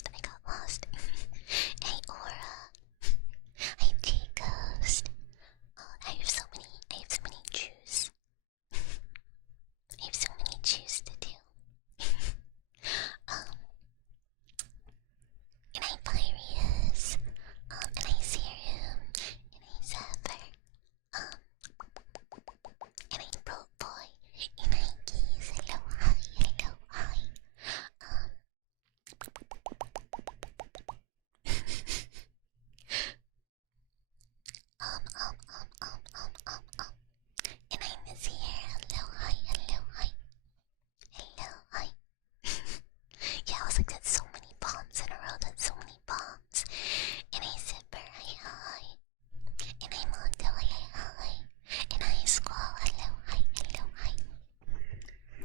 lost. I got lost. Hey Aura. Hi J-Ghost. Oh, I have so many chews. I have so many chews to do. And I Pyrius. And I Serum. And I Zephyr. And I Boat Boy. And I Geese. Hello, hi, hello, hi. And I'm Nazir. Hello, hi, hello, hi. Hello, hi. Yeah, I was like, that's so many bombs in a row, that's so many bombs. And I Zipper, hi, hi. And I Mondo, hi, hi. And I Squall, hello, hi, hello, hi.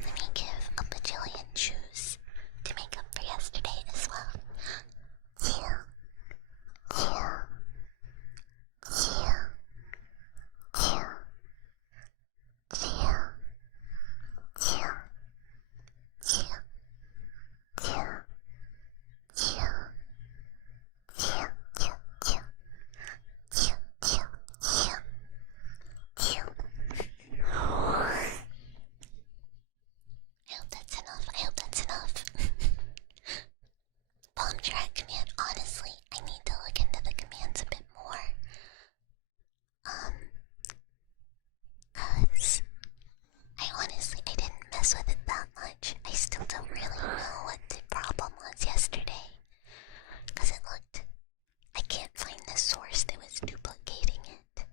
Let me give a bajillion chews to make up for yesterday as well. Chill, chill, chill, chill, chill, chill, chill, chill, chill, chill, chill, chill, chill, chill, chill. I hope that's enough. I hope that's enough. Bomb track command. Honestly, I need to look into the commands a bit more. Cause I didn't mess with it that much. I still don't really know what the problem was yesterday. Cause it looked, I can't find the source that was duplicating it.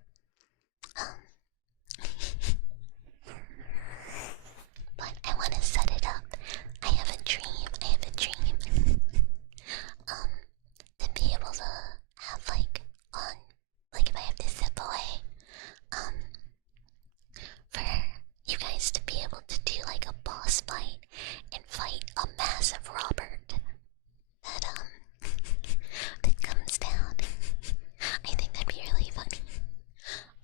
But I want to set it up. I have a dream. To be able to have like if I have to zip away, for you guys to be able to do like a boss fight and fight a massive Robert that that comes down. I think that'd be really funny.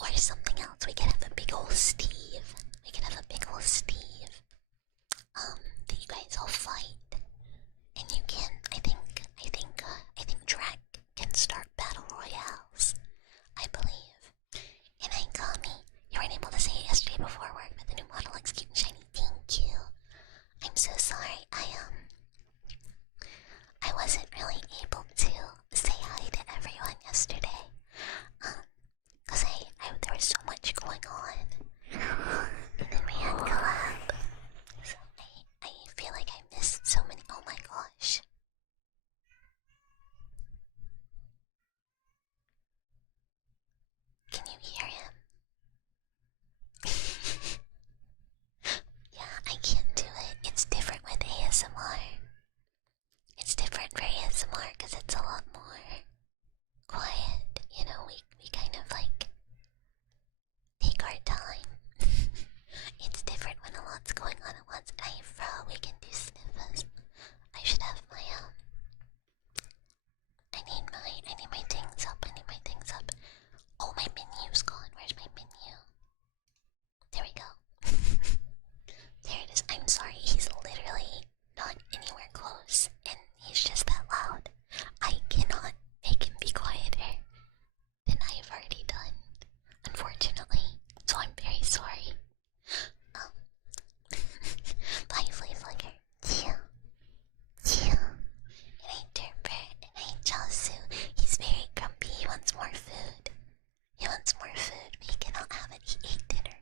Or something else. We could have a big old Steve. That you guys all fight. And you can I think Drag can start battle royales. I believe. And I got me. You weren't able to say it yesterday before work, but the new model looks cute and shiny. Thank you. I'm so sorry. I wasn't really able to say hi to everyone yesterday. Cause there was so much going on. And then we had collab. So I feel like I missed so many. Oh my gosh. Can you hear him? Yeah, I can't do it. It's different with ASMR. It's different for ASMR because it's a lot more quiet. You know, we kind of like take our time. It's different when a lot's going on at once. Hey, bro, we can do sniffers. I should have my I need my things up. Oh, my menu's gone. Where's my menu? There we go. There it is. I'm sorry, he's literally not anywhere close, and he's just that loud. I cannot make him be quieter than I have already done, unfortunately. So I'm very sorry. Bye, Flea Flicker. Chill. And I Derper, and I Jasu. He's very grumpy. He wants more food. But he cannot have it. He ate dinner.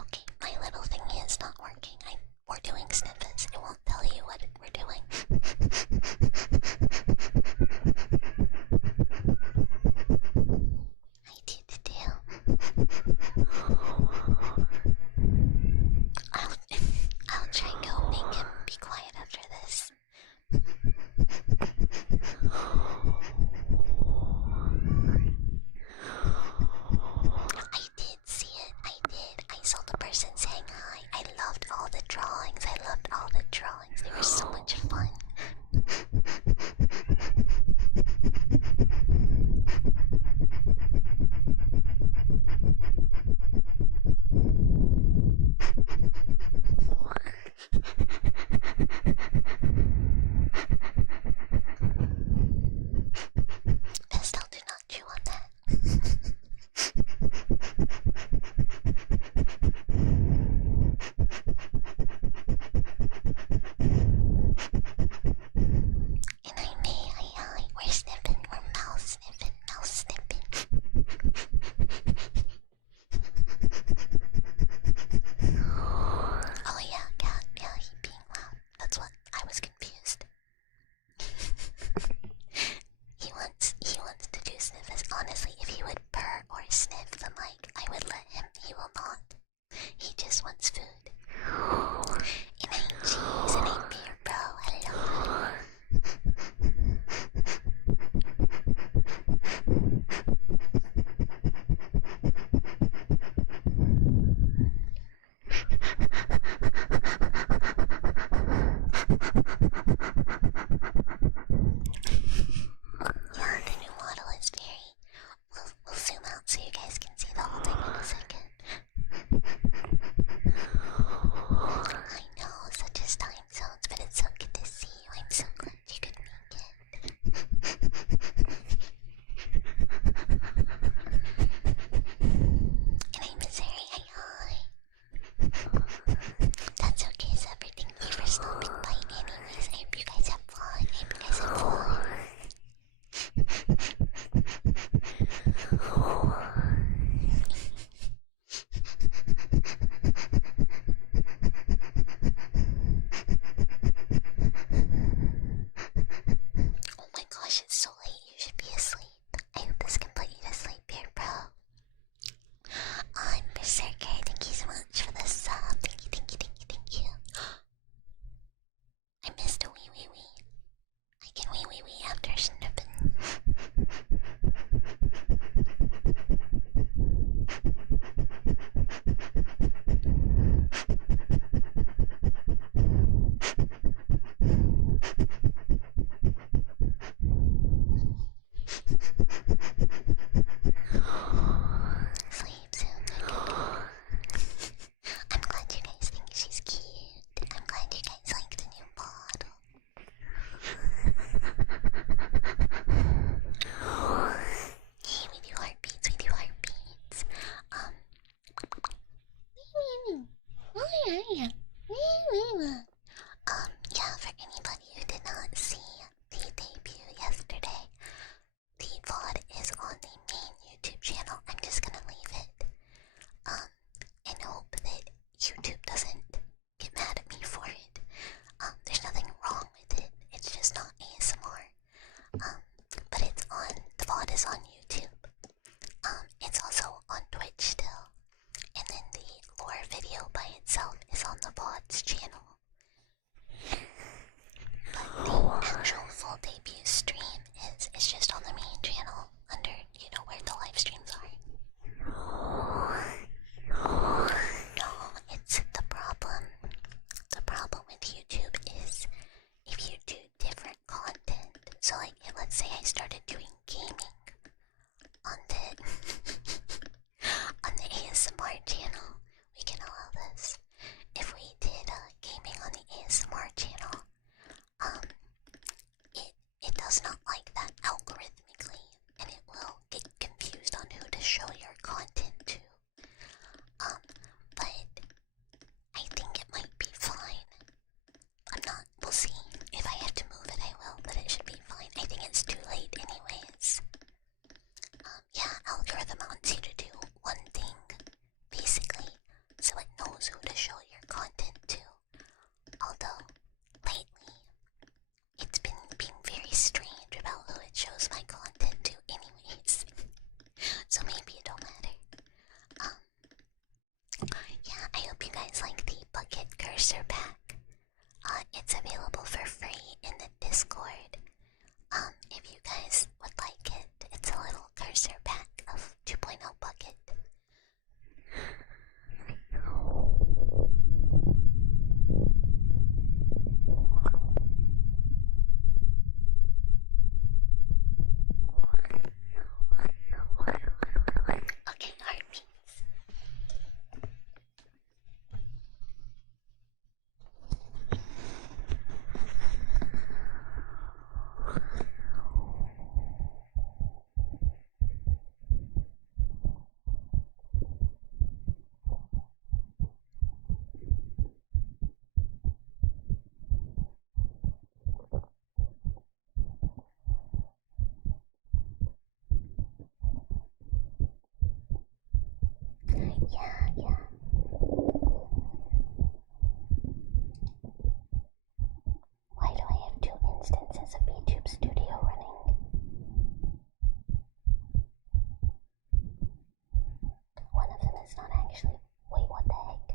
Okay, my little thingy is not working. We're doing snippets. It won't tell you what we're doing. I did the deal. I'll try and go make him be quiet after this. I did see it. I saw the person saying hi. I loved all the drawings. They were so much fun. So like, let's say I started doing gaming on the on the ASMR channel. We can allow this. If we did gaming on the ASMR channel, it does not like that algorithmically, and it will get confused on who to show your content to. But I think it might be fine. I'm not. We'll see. If I have to move it, I will, but it should be fine. I think it's too late, anyways. Yeah, algorithm wants you to do one thing, basically, so it knows who to show your content to. Although, lately, it's been being very strange about who it shows my content to, anyways. So maybe it don't matter. Yeah, I hope you guys like the bucket cursor pack. It's available for free in the Discord. If you guys would like it, it's a little cursor pack of 2.0 bucket. Okay, heartbeats. Yeah. Why do I have 2 instances of YouTube Studio running? One of them is not actually. Wait, what the heck?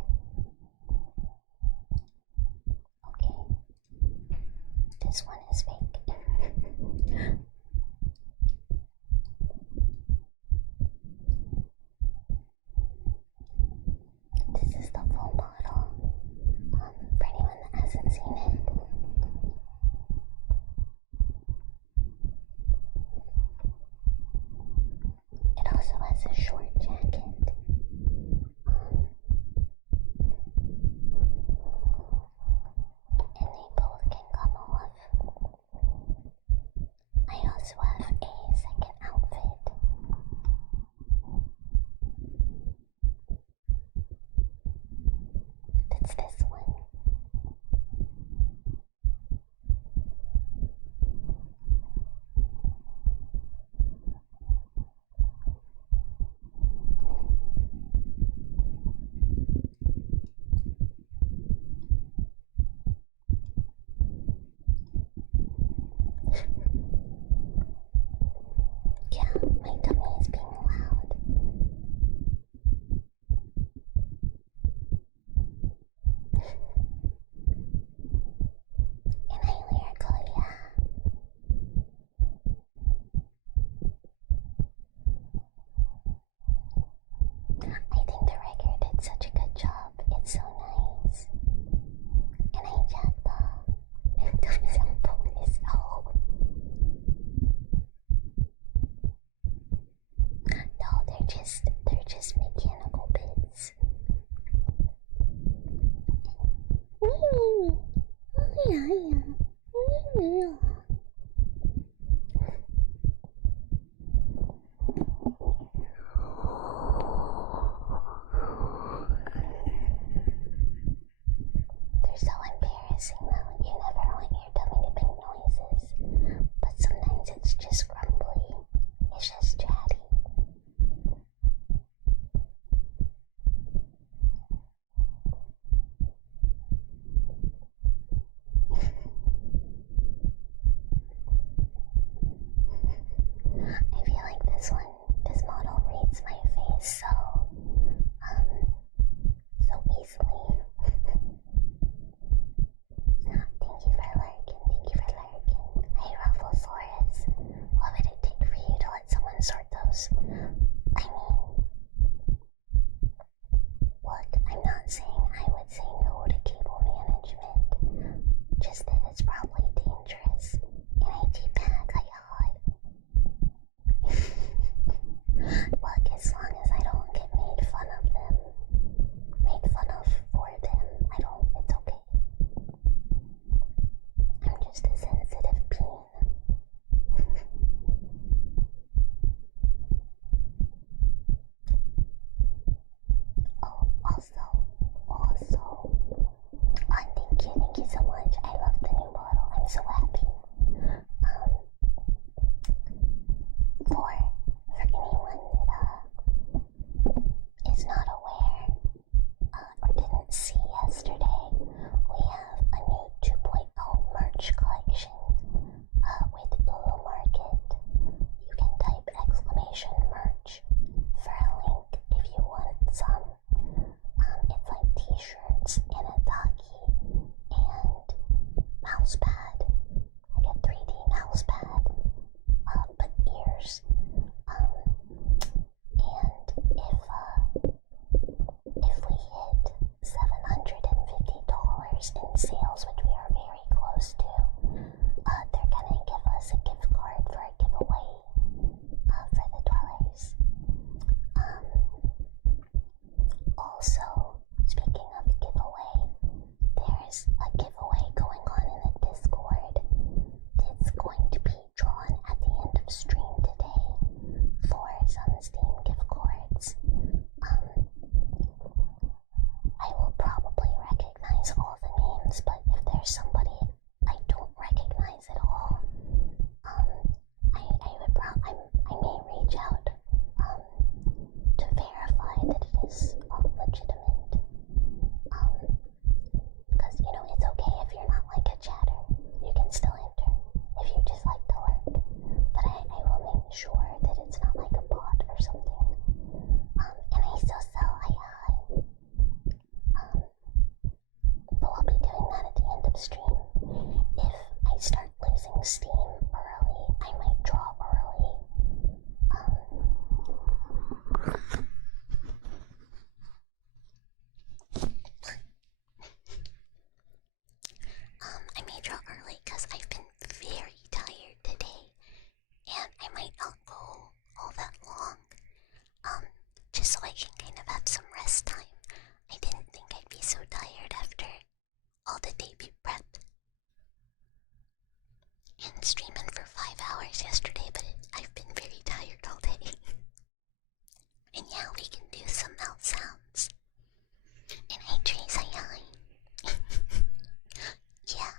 Okay. This one is fake. This is the full model. For anyone that hasn't seen it. It also has a short jacket. And they both can come off. I also have a second outfit. That's this one. Yeah, my tummy is being loud. And I lyrical, yeah. I think the record did such a good job. It's so nice. And I jacked the example is out. No, they're just mechanical bits. Oh yeah. They're so embarrassing though. You never want your tummy to make noises. But sometimes it's just grumbly. It's just chatty. I feel like this model reads my face so easily. Thank you for lurking. Hey Rufflesaurus, what would it take for you to let someone sort those? I mean, look, I'm not saying I would say no to cable management, just that it's probably dangerous. And I keep back Here's the sensitive peen. Oh, also, thank you so much. I love the new bottle. I'm so happy. For anyone that is not aware or didn't see yesterday, we have a new 2.0 merch collection with Blue Market. You can type exclamation merch for a link if you want some. It's like t-shirts and a doggy and mouse pad, like a 3D mouse pad, but ears. And if we hit $750 in sales, which we are very close to, they're gonna give us a gift card for a giveaway for the dwellers. Also, speaking of giveaway, there's a giveaway going on in the Discord. It's going to be drawn at the end of stream today for some Steam gift cards. I will probably recognize all the names, but if there's somebody I don't recognize at all, I may reach out to verify that it is legitimate. Because it's okay if you're not like a chatter. You can still enter if you just like to lurk. But I will make sure that it's not like a bot or something. And I still sell AI. But I'll be doing that at the end of stream. If I start losing steam early, I might draw early. I may draw early because I've been very tired today, and I might not go all that long. Just so I can kind of have some rest time. I didn't think I'd be so tired after all the debut prep and streaming for 5 hours yesterday, but I've been very tired all day. And yeah, we can do some mouth sounds. And hi Trace, hi. Yeah,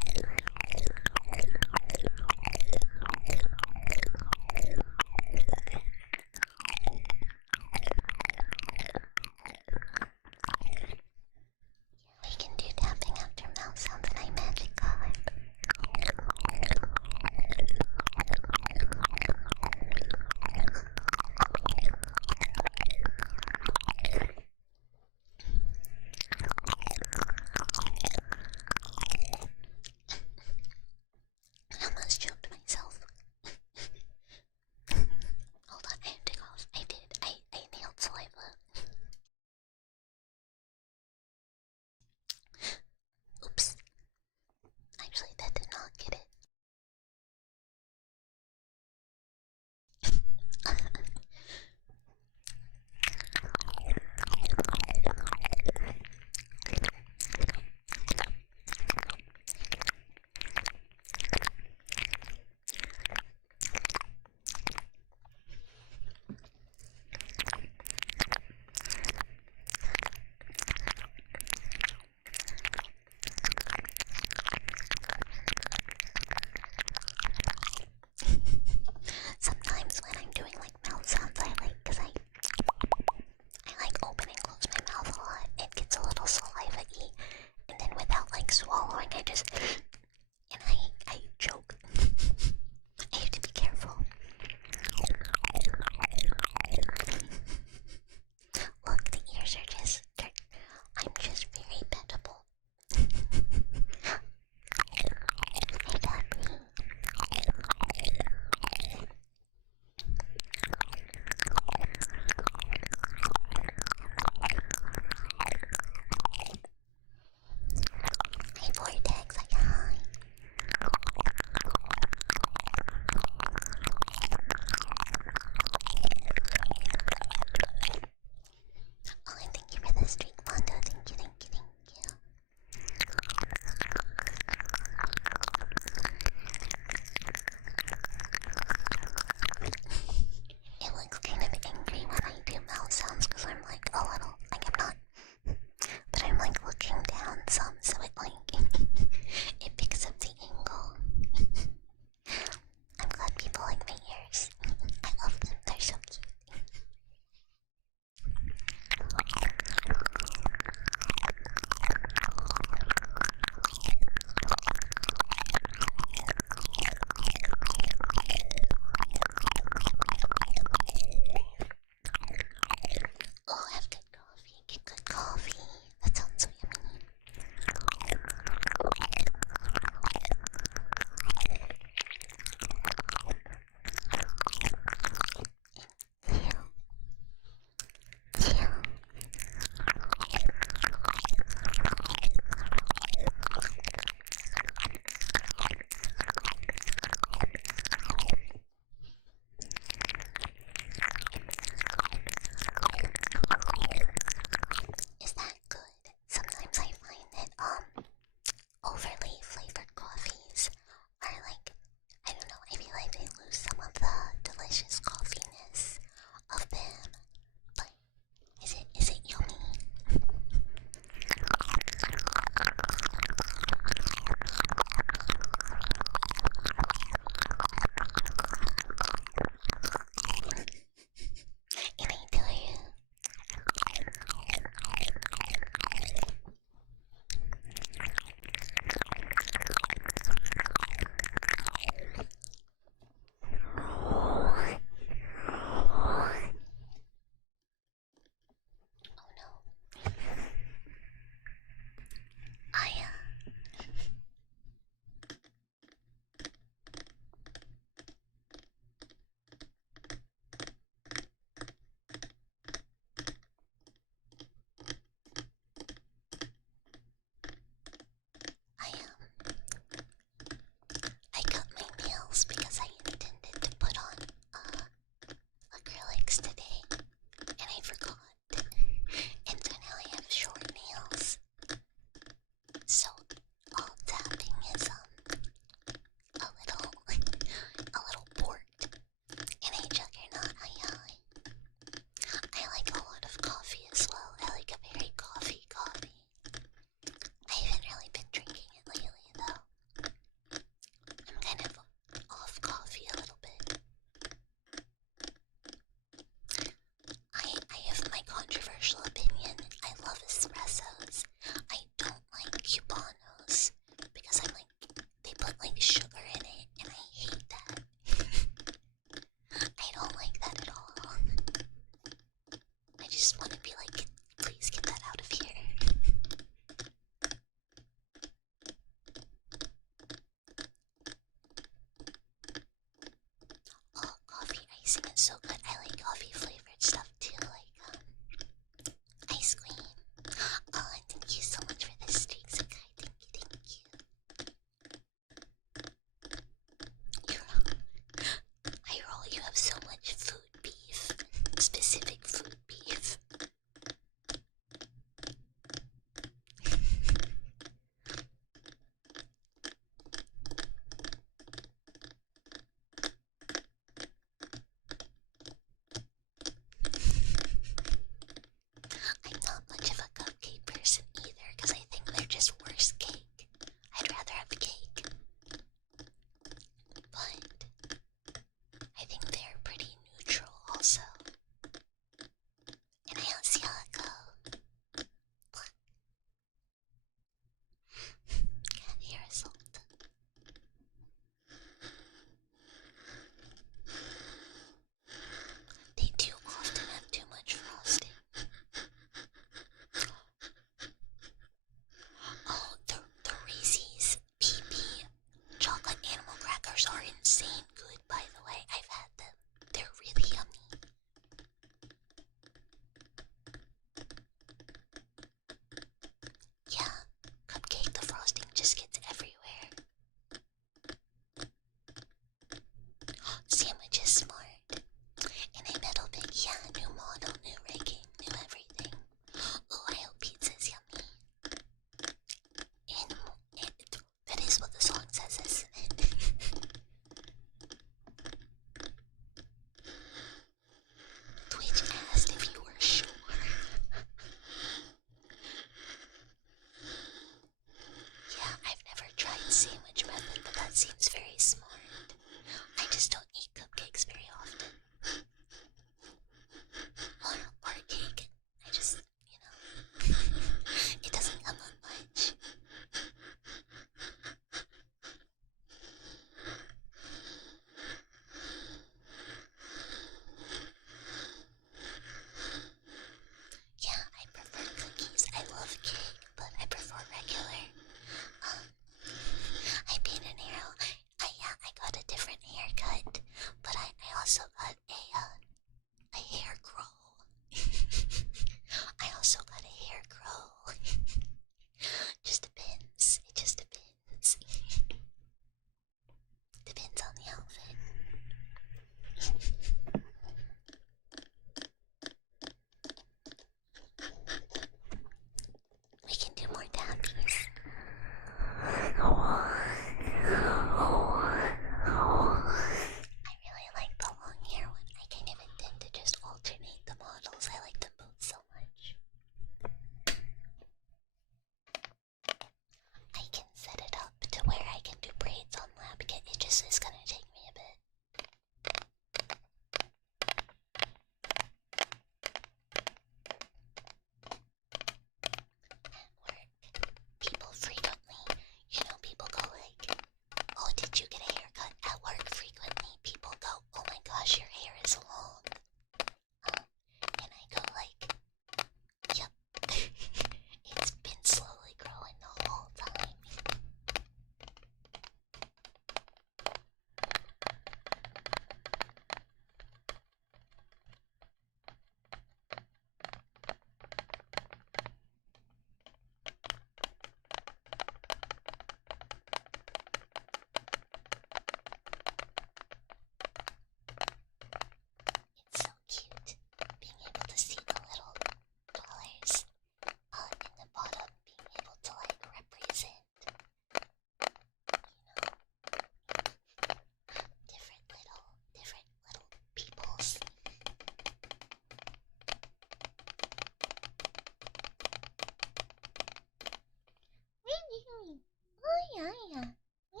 yeah. Wee.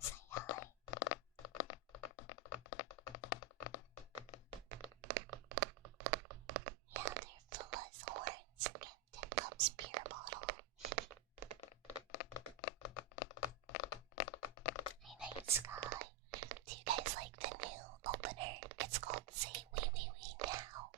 Say hi. Yeah, they're full as horns and 10 cups beer bottle. Hey, night sky. Do you guys like the new opener? It's called Say Wee Wee Wee Now.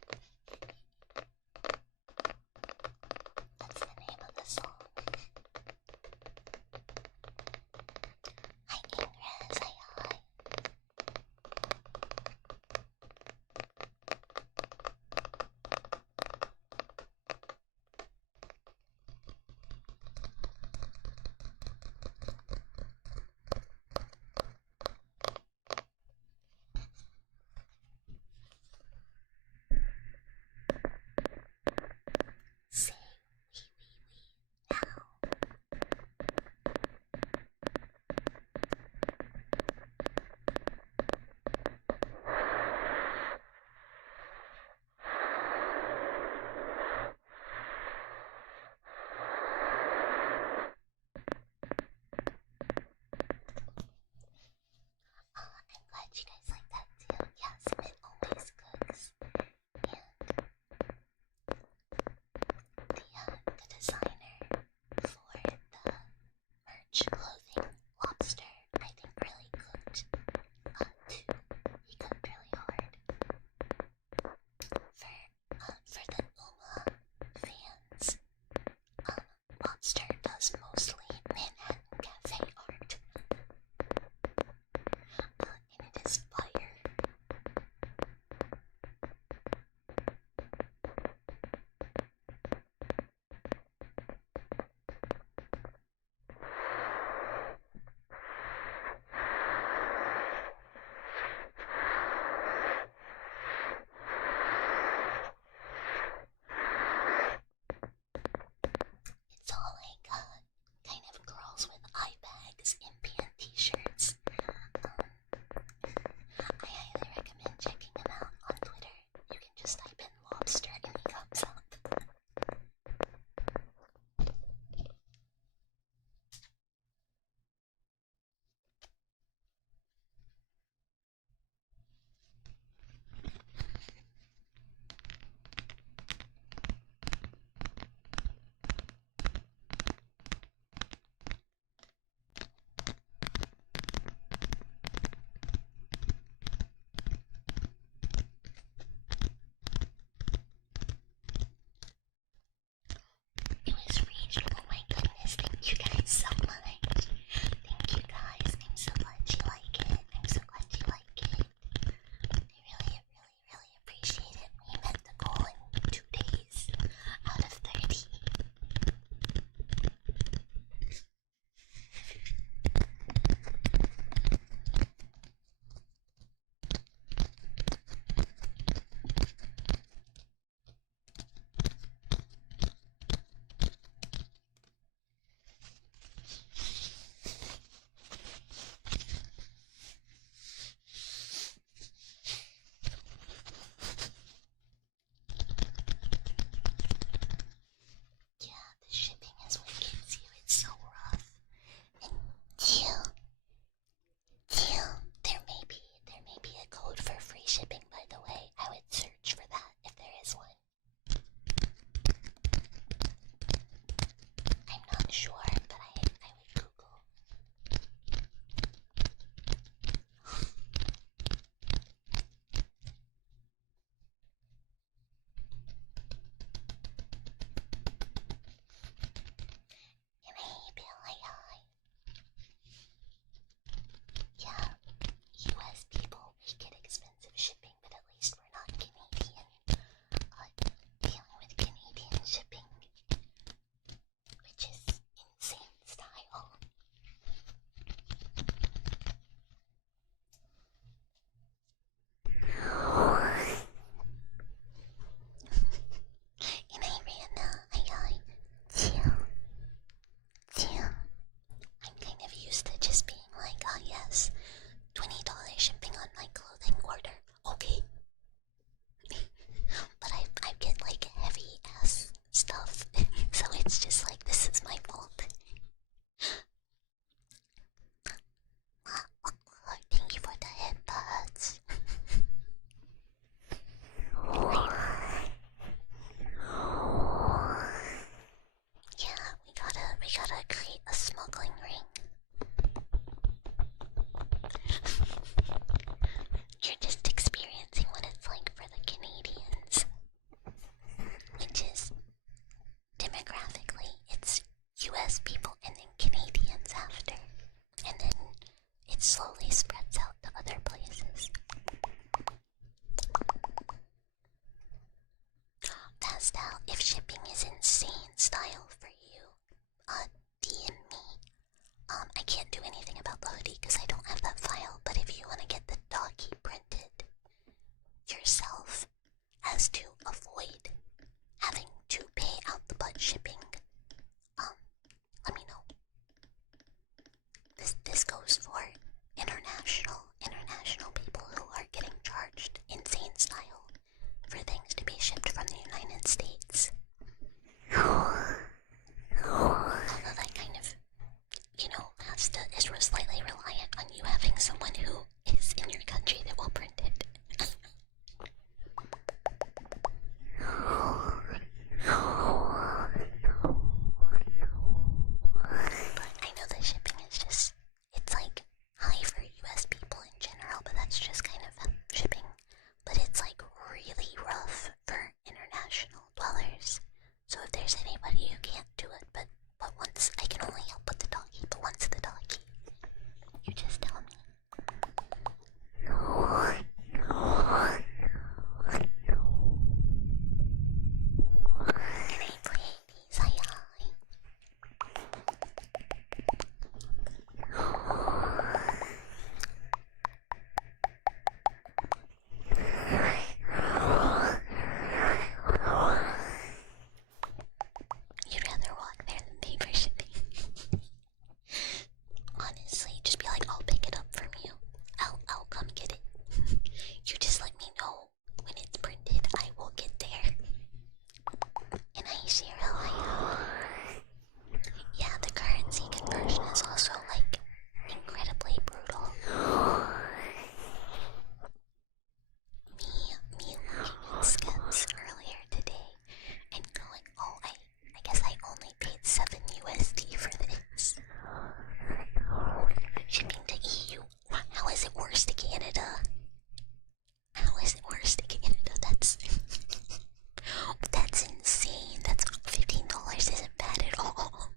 yourself as to avoid having to pay out the butt shipping, let me know. This goes for international people who are getting charged insane style for things to be shipped from the United States. Although that kind of, is slightly reliant on you having someone who is in your country that will print it. But I know the shipping is just, it's like high for US people in general, but that's just kind of shipping. But it's like really rough for international dwellers. So if there's anybody who can't do it, but once I can only help with the doggy, but once the doggy, you just tell me. And I play these, You'd rather walk there than pay for shipping. Honestly, just be like, I'll pick it up from you. I'll come get it. You just let me know when it's printed. I will get there. And I zero. Yeah, the currency conversion is also like incredibly brutal. Me looking at skips earlier today and going, oh, I guess I only paid 7 USD for this. Shipping to EU. How is it worse to Canada? How is it worse to Canada? That's insane. That's $15 isn't bad at all.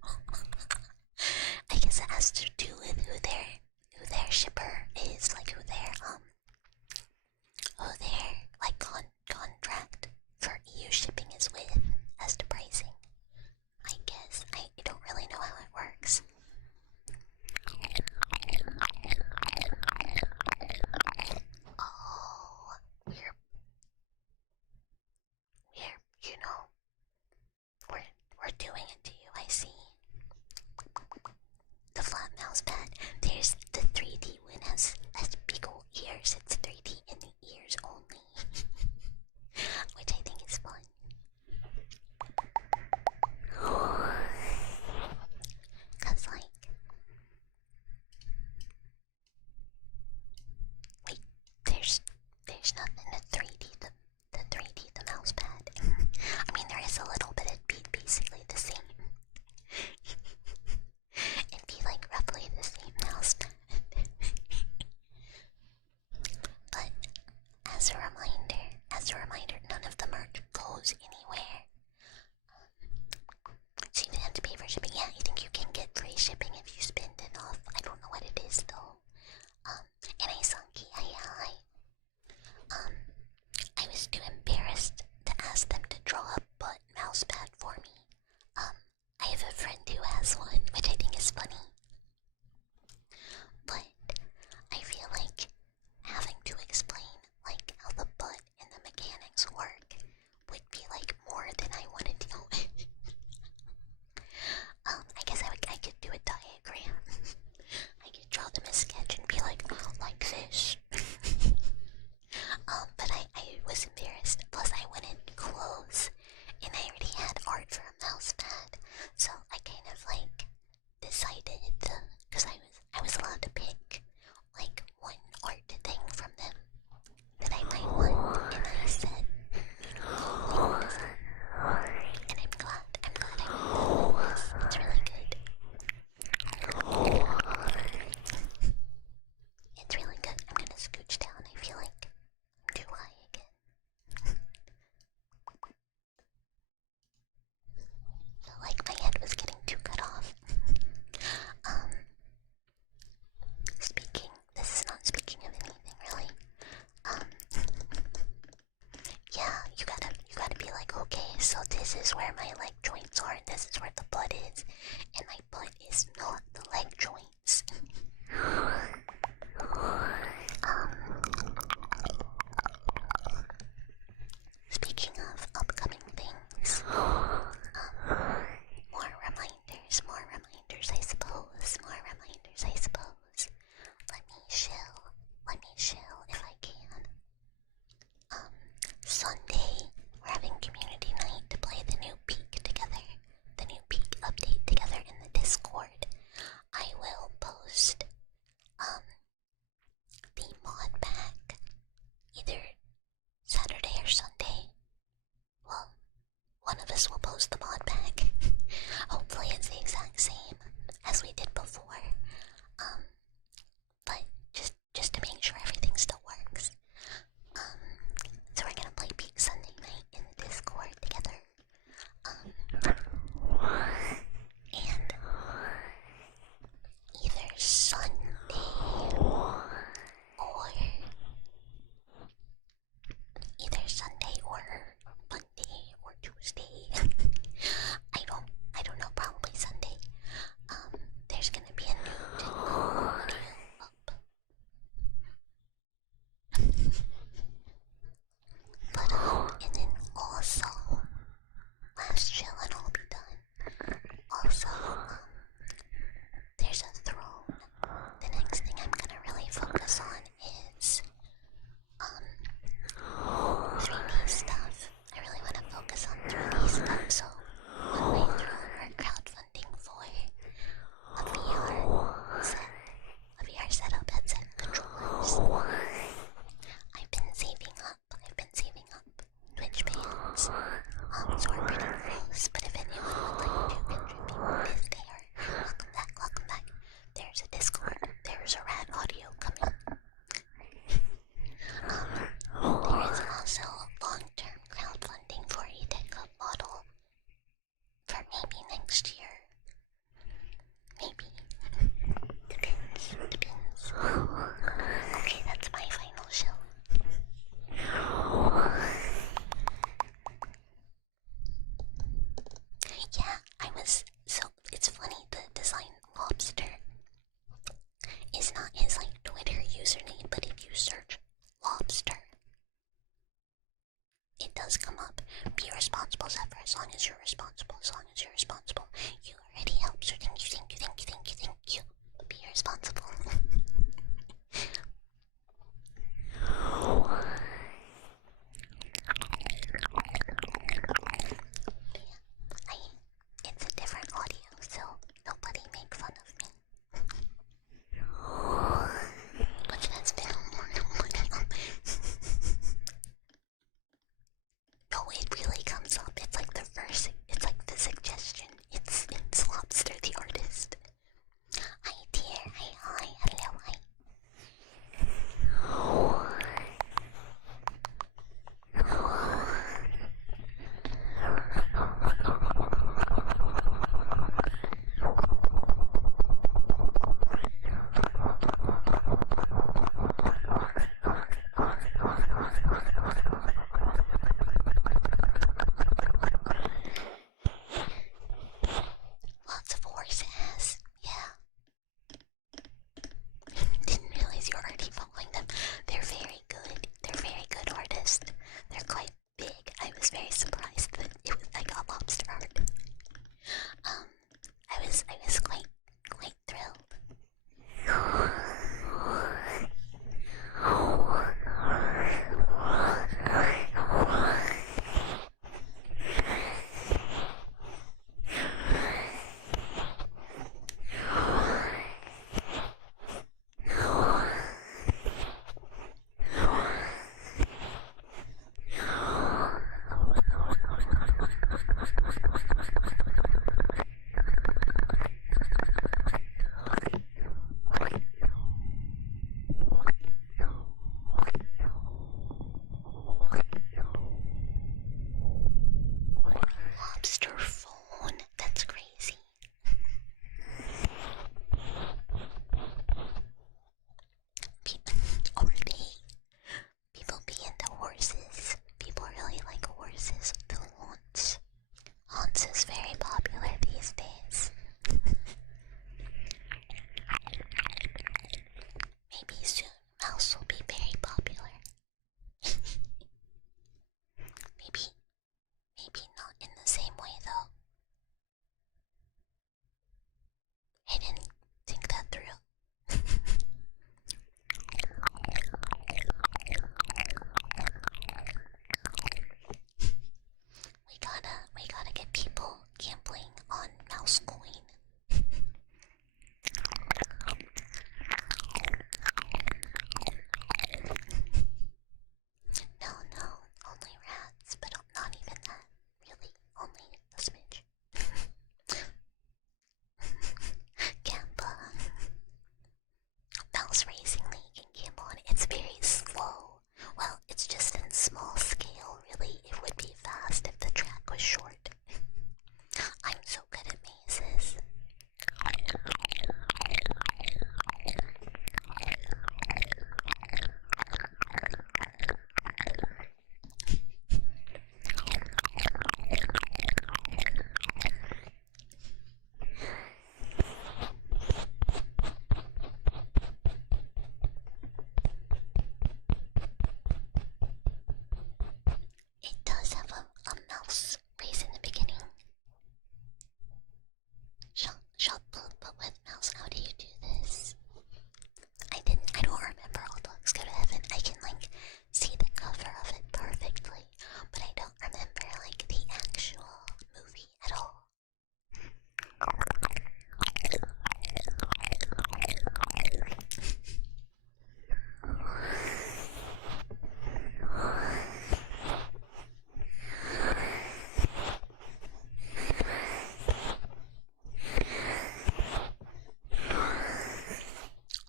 I guess it has to do with who their shipper is, like who their like contract for EU shipping is with as to pricing. I guess I don't really know how it works. Oh, we're doing it to you, I see. The flat mouse pad. There's the 3D one has big old ears. It's 3D in the ears only. Which I think is fun. Cause like, wait, there's nothing to 3D the 3D the mouse pad. I mean, there is a little bit. It'd be basically the same. It'd be like roughly the same mouse pad. But as a reminder, none of the merch goes anywhere. So you don't have to pay for shipping. Yeah, I think you can get free shipping if you spend enough. I don't know what it is though. And I sunky, I was too embarrassed to ask them to draw a butt mouse pad for me. I have a friend who has one, which I think is funny. But I feel like having to explain like how the butt and the mechanics work would be like more than I want to deal with. I guess I could do a diagram. I could draw them a sketch and be like this. But I was embarrassed. Plus I wanted clothes, and I already had art for a mouse pad, so I kind of like decided because I was allowed to pick like one art thing from them that I might want, and I said, and I'm glad I went. It's really good. It's really good. I'm gonna scooch down. I feel like I'm too high again. Felt like my head was getting too cut off. This is not speaking of anything really. Yeah, you gotta be like, okay, so this is where my leg joints are, and this is where the butt is, and my butt is not the leg joints. Chuubas will post the mod back. Hopefully it's the exact same as we did before. But just to make sure everything still works. So we're gonna play Peak Sunday night in the Discord together. And either Sunday or Monday or Tuesday. I don't know, probably Sunday. There's gonna be a new audio up. But and then also last chill and I'll be done. Also, there's a throne. The next thing I'm gonna really focus on is 3D stuff. I really want to focus on 3D stuff, so on my throne we're crowdfunding for a VR setup, headset, and controllers. I've been saving up Twitch bands, so we're pretty close, but if anyone would like to contribute is there. Welcome back. There's a Discord, there's a rad audio coming. There is also long-term crowdfunding for a tech-up model for maybe next year. Maybe. Depends. Okay, that's my final show. Yeah, so it's funny, the design lobster is not his Twitter username, but if you search lobster, it does come up. Be responsible, Zephyr, as long as you're responsible, You already helped, so thank you. Be responsible. It's a different audio, so nobody make fun of me. Which that's been no, it really comes up. It's like the first, it's like the suggestion. It's Lobster the artist. Hi dear, hi, hello, hi. Lots of horse ass, yeah. Didn't realize you were already following them. They're very good artists. They're quite big. I was very surprised that I got lobster art. I was quite thrilled. mouse raised in the beginning. Shot but with mouse. How do you do this? I don't remember All Dogs Go to Heaven. I can like see the cover of it perfectly, but I don't remember like the actual movie at all.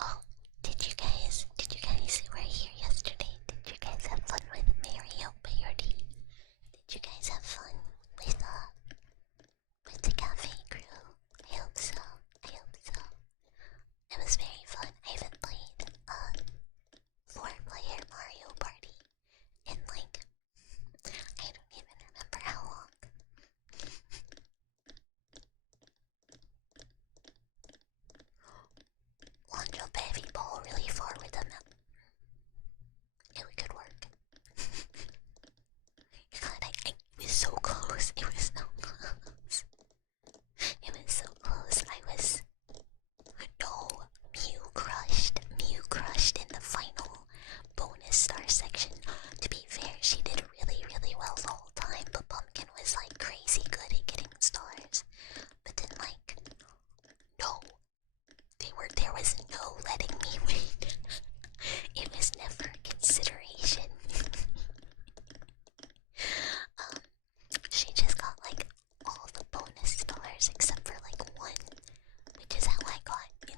Oh, did you guys who were here yesterday? Did you guys have fun with Mario Party? Did you guys have fun with the cafe crew? I hope so. It was very fun. I haven't played 4-player Mario Party in like I don't even remember how long. Launch a heavy ball really far with them. It could work. God, it was so close. It was so close. It was so close. No, Mew crushed in the final bonus star section. To be fair, she did really, really well the whole time, but Pumpkin was like crazy good at getting stars. But then like, no, there was no letting me win. It was never a consideration. She just got like all the bonus stars except for like one, which is how I got in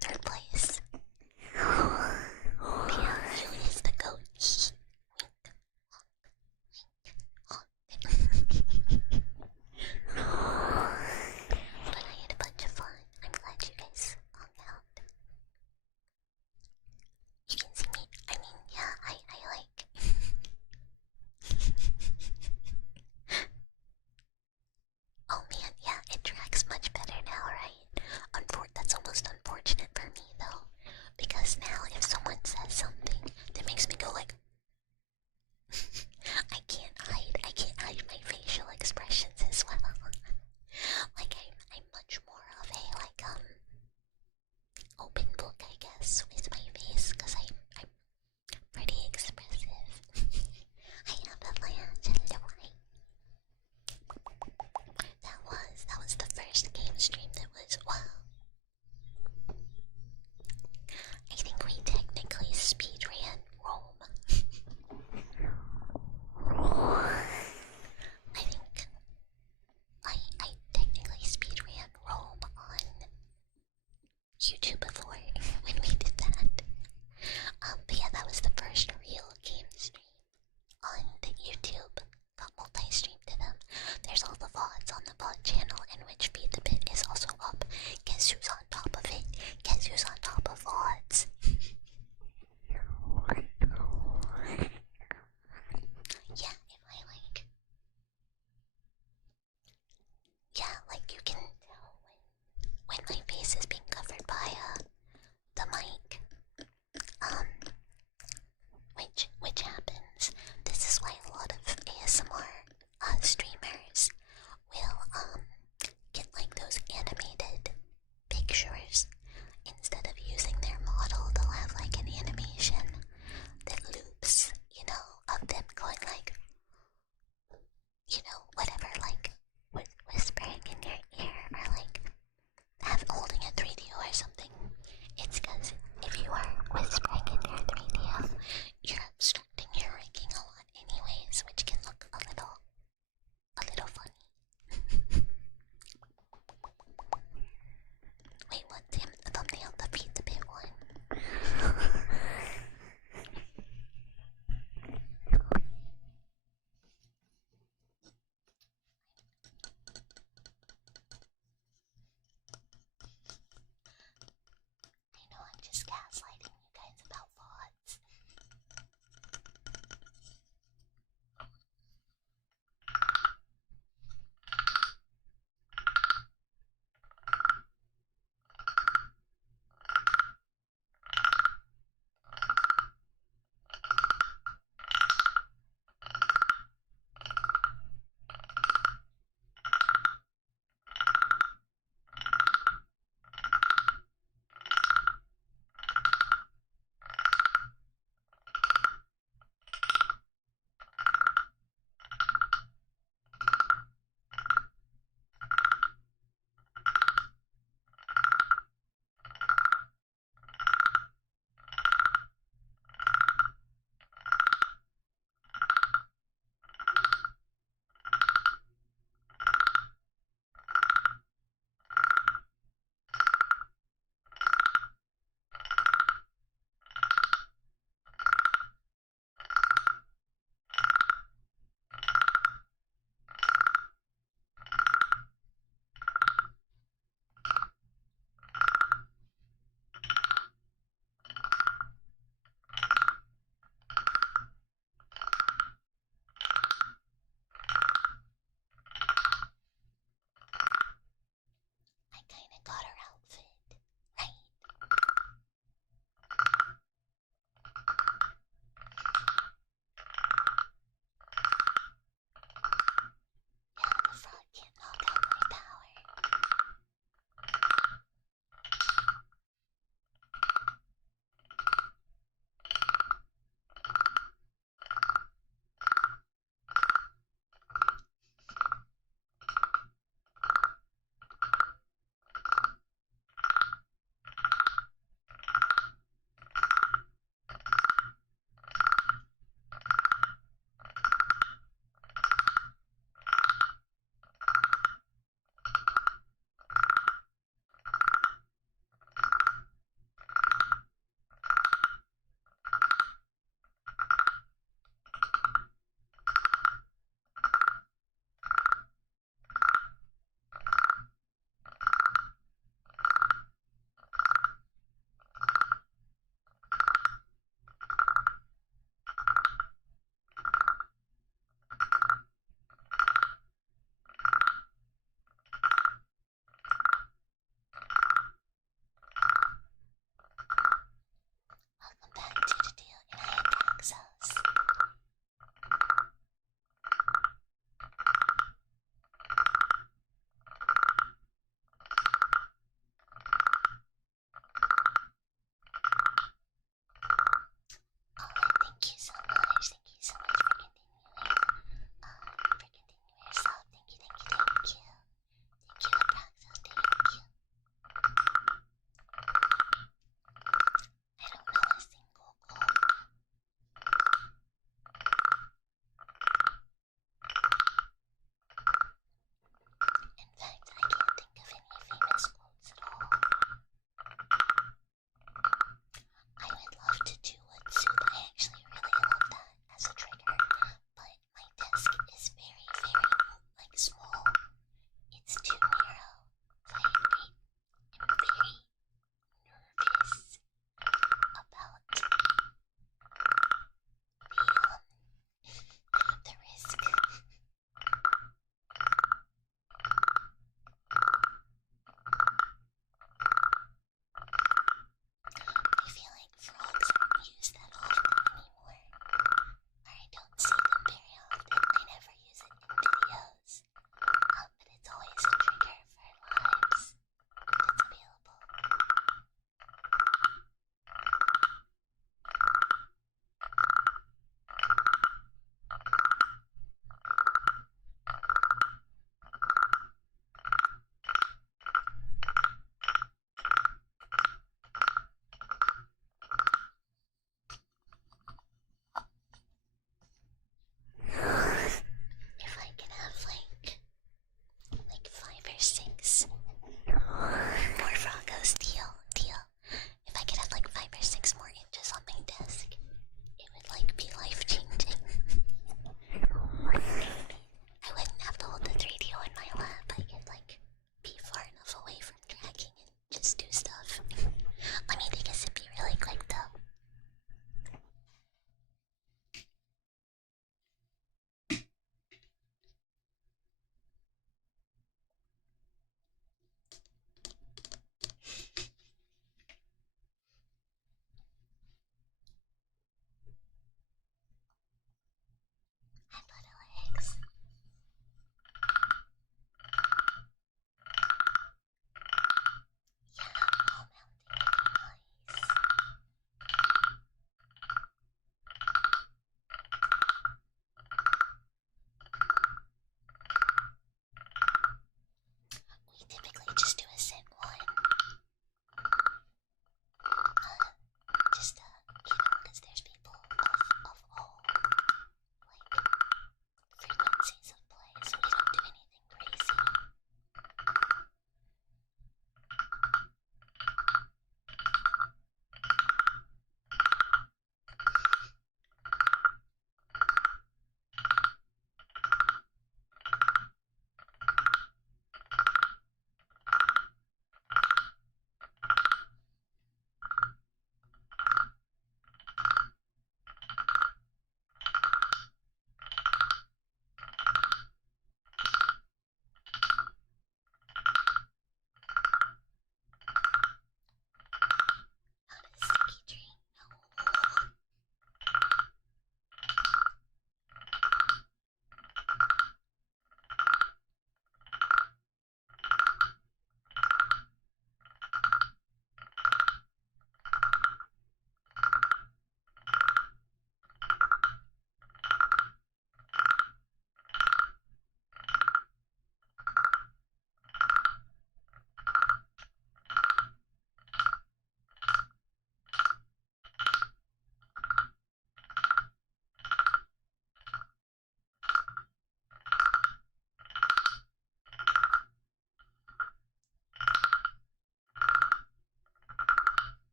third place. Yeah, Mew is the goat.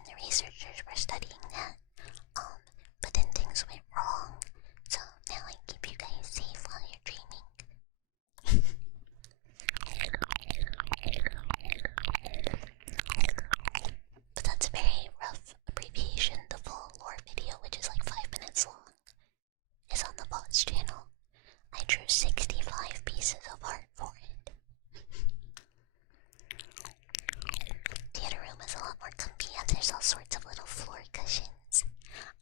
and the researchers were studying that. But then things went wrong, so now I keep you guys safe while you're dreaming. But that's a very rough abbreviation. The full lore video, which is like 5 minutes long, is on the VODs channel. I drew 65 pieces of art for it. Theater room is a lot more comfy and there's all sorts of little floor cushions.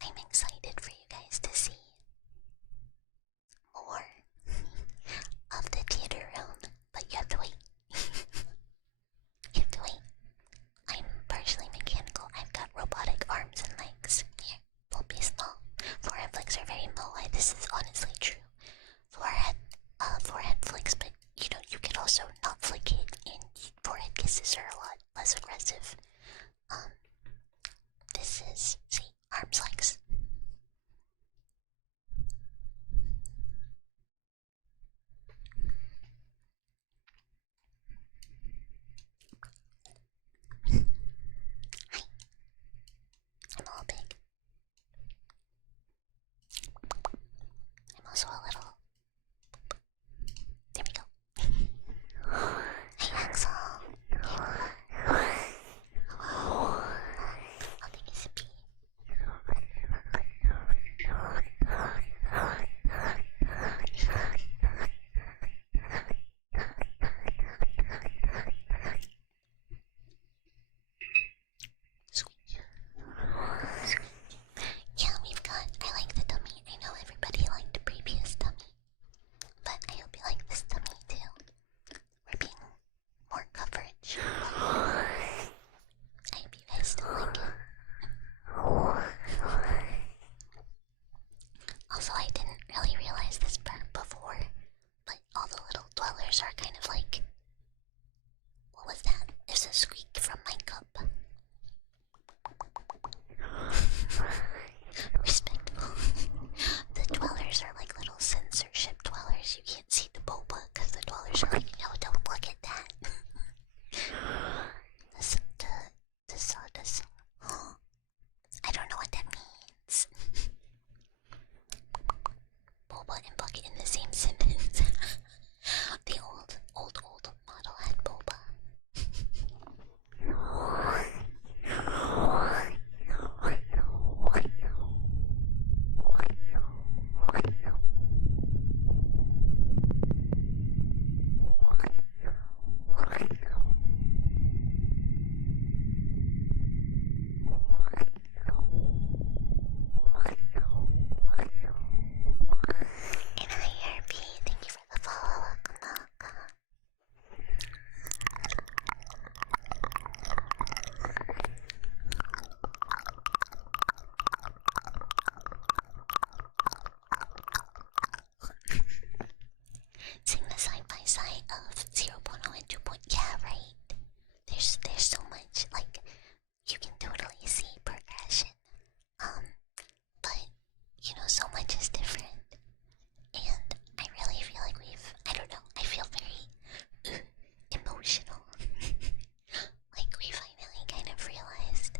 I'm excited for you guys to see more of the theater room, but you have to wait. You have to wait. I'm partially mechanical. I've got robotic arms and legs. Here, pulpy small. Forehead flicks are very mobile. This is honestly true. Forehead flicks, but you know, you can also not flick it, and forehead kisses are a lot less aggressive. This is, see, arms, legs. Hi. I'm all big. I'm also a little. There we go. Hey, Axel. Hello. I'll take a sippy. Sweet. Yeah, we've got. I like the dummy. I know everybody liked the previous dummy, but I hope you like this dummy too. We're being more coverage. I hope you guys still like it. Also, I didn't really realize this part before, but all the little dwellers are kind of like. What was that? There's a squeak from my cup. Respectful. The dwellers are like little censorship dwellers. You can't see the boba because the dwellers are like, no, don't look at that. I don't know what that means. Boba and bucket in the same sentence. The old model had boba. And IRP, thank you for the follow. Seeing the side by side of 0.0 and 2. Yeah, right. There's so much, like, you can totally see progression. But you know, so much is different. And I really feel like I don't know, I feel very emotional. Like we finally kind of realized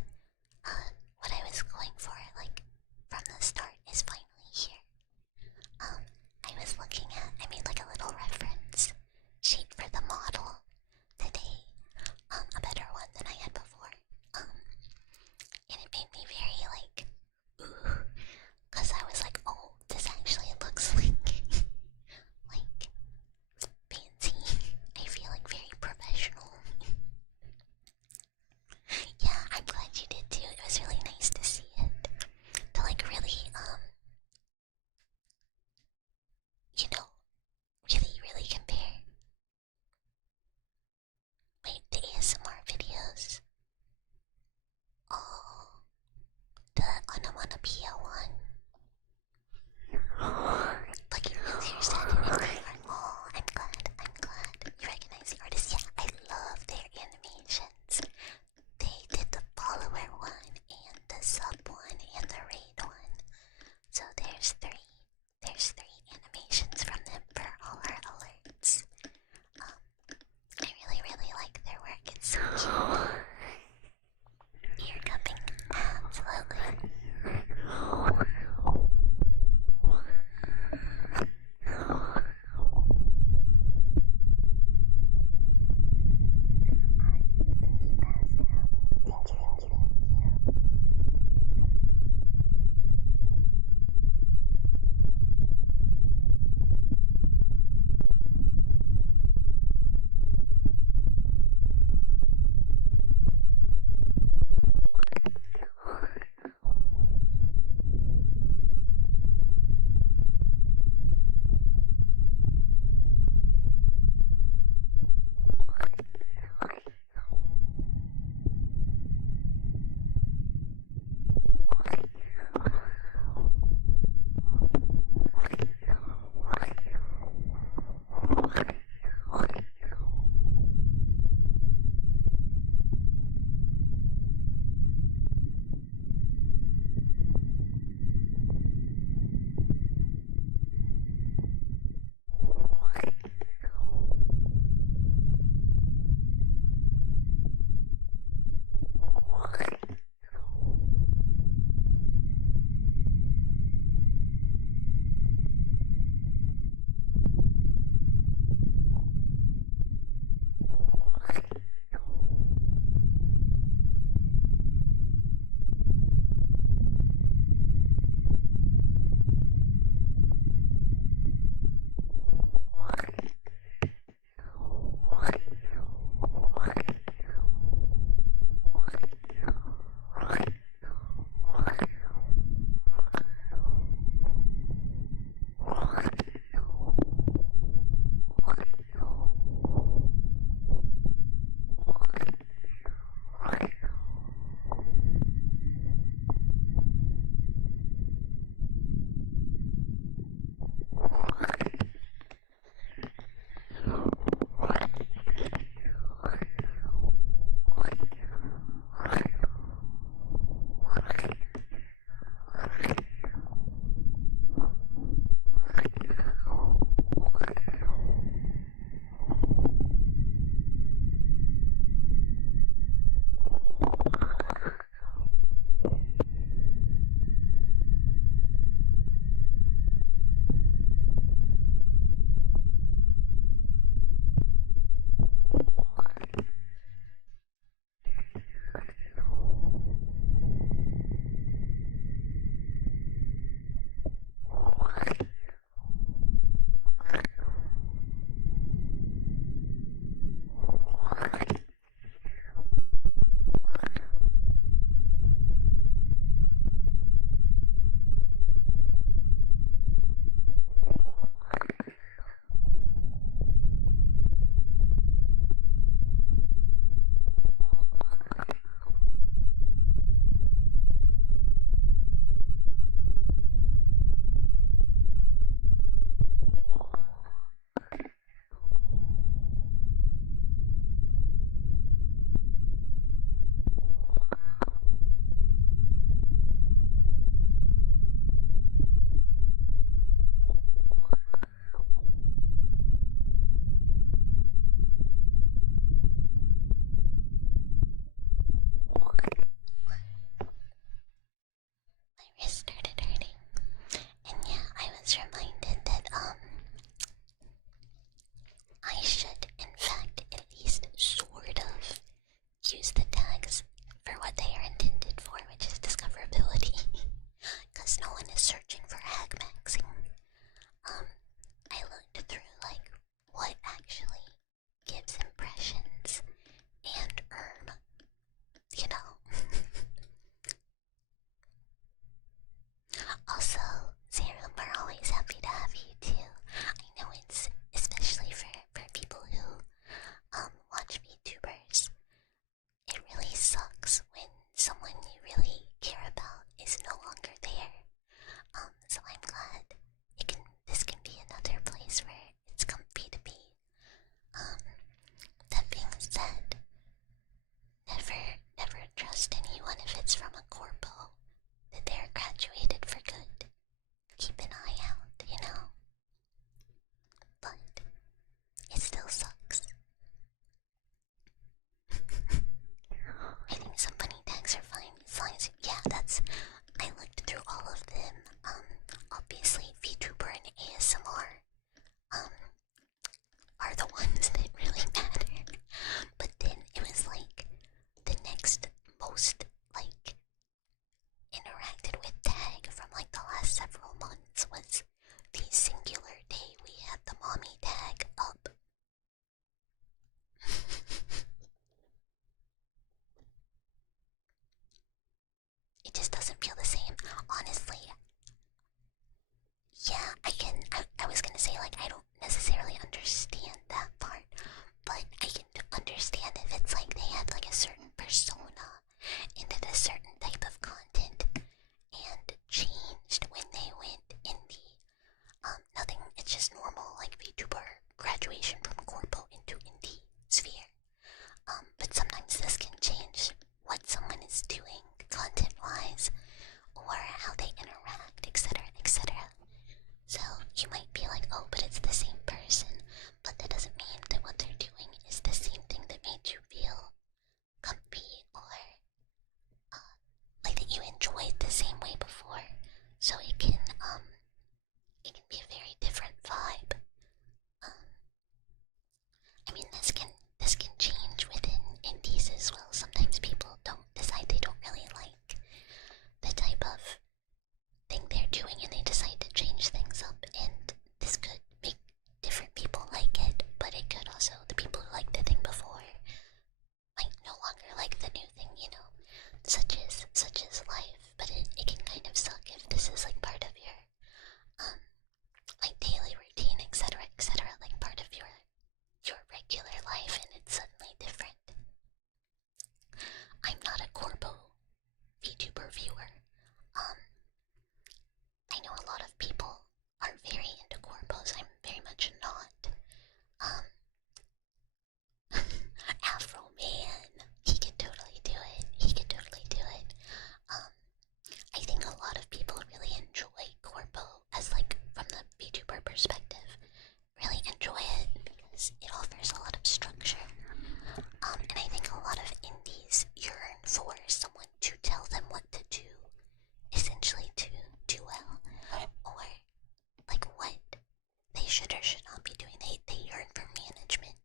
what I was going for, like, from the start is finally here. I was looking at, I made like a little reference sheet for the model today, a better one than I had before, and it made me very like, ooh, cause I was like, oh, this actually looks like fancy. I feel like very professional. Yeah, I'm glad you did too. It was really nice to see it. To like really, you know, really compare. Wait, the ASMR videos. Oh, the onomatopoeia one. Look at you, you're standing in my art. Oh, I'm glad. You recognize the artist? Yeah, I love their animations. They did the follower one, and the sub one, and the raid one. So there's three. There's 3 animations from them for all our alerts. I really like their work. It's so cute. Ear cupping. yeah, that's. I looked through all of them. Obviously, VTuber and ASMR are the ones that really matter. But then it was like the next most like interacted with tag from like the last several months was the singular day we had the mommy tag up. It just doesn't feel the same, honestly. Yeah, I was gonna say, like, I don't necessarily understand that part, but I can understand if it's like they had like a certain persona and did a certain type of content and changed when they went in the nothing, it's just normal like VTuber graduation from corpo into indie sphere. But sometimes this can change what someone is doing content wise or how they interact, etc. etc. So you might be like, oh, but it's the same person, but that doesn't mean that what they're doing is the same thing that made you feel comfy or like that you enjoyed the same way before. So it can be a very different vibe. I mean, this can change within indies as well. Sometimes people don't decide they don't really like the type of thing they're doing, and they decide to change things up. And this could make different people like it, but it could also, the people who liked the thing before might no longer like the new thing. You know, such as life. But it can kind of suck if this is like part of your like daily routine, etc., etc., like part of your regular life, and it's suddenly different. I'm not a corpo VTuber viewer. I know a lot of people are very into corpos. I'm very much not. Afro Man, he could totally do it. He could totally do it. I think a lot of people really enjoy corpo as like from the VTuber perspective. Really enjoy it because it offers a lot of structure. And I think a lot of indies yearn for someone to tell them what to do, essentially to do well, or like what they should or should not be doing. They yearn for management.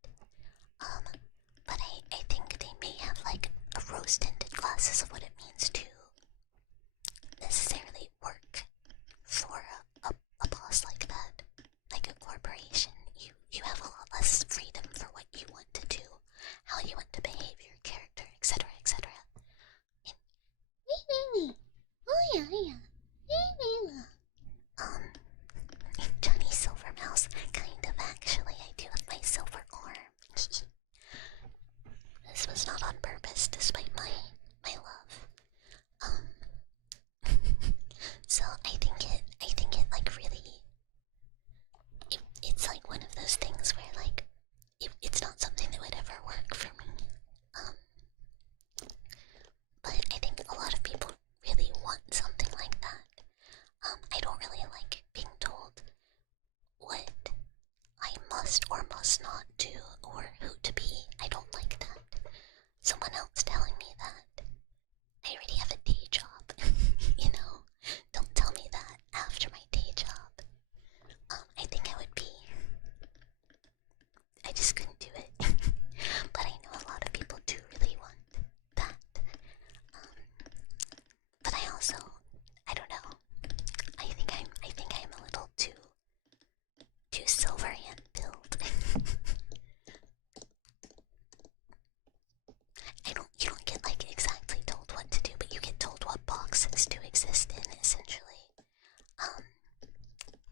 But I think they may have like a rose-tinted glasses of what it means to necessarily work for a boss like that, like a corporation. You have a lot less freedom for what you want to do, how you want to behave your character, etc., etc. Johnny Silvermouse, kind of actually, I do with my silver arm. This was not on purpose, despite my love. So I think it like really, it's like one of those things where like it's not something that would ever work for me. But I think a lot of people really want something like that. I don't really like being told what I must or must not do or who to be. I don't like that. Someone else telling me that. I already have a day job, you know? Don't tell me that after my day job. I think I would be... I just couldn't do it. But I know a lot of people do really want that. But I also... I don't know. I think I'm a little too silver hand build. You don't get like exactly told what to do, but you get told what boxes to exist in, essentially.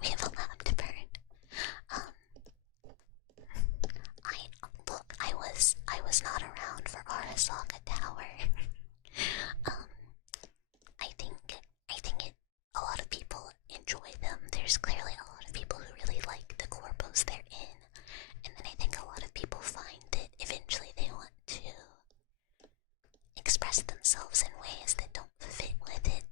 We have a lab to burn. I was not around for Arasaka Tower. I think a lot of people enjoy them. There's clearly a lot of people who really like the corpos they're in, and then I think a lot of people find that eventually they want to express themselves in ways that don't fit with it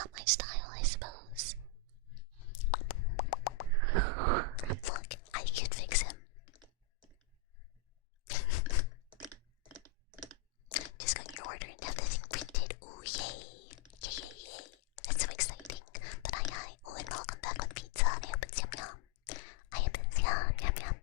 Not my style, I suppose. Look, I could fix him. Just got your order and have the thing printed. Ooh, yay! Yay, yay, yay! That's so exciting. But hi. Oh, and welcome back with pizza. I hope it's yum yum. I hope it's yum yum yum.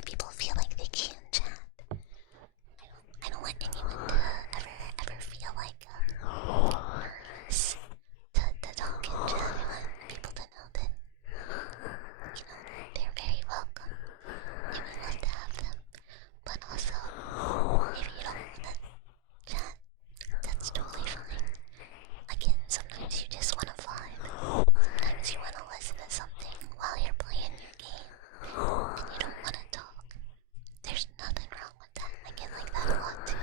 where people feel like they can't chat. I don't want anyone to ever feel like nervous to talk in chat. I want people to know that, they're very welcome. And we love to have them. But also, if you don't want to chat, that's totally fine. Again, sometimes you just want to vibe. Sometimes you want to listen to something while you're playing your game. And you don't want to talk. There's nothing wrong with that. I get like that a lot too.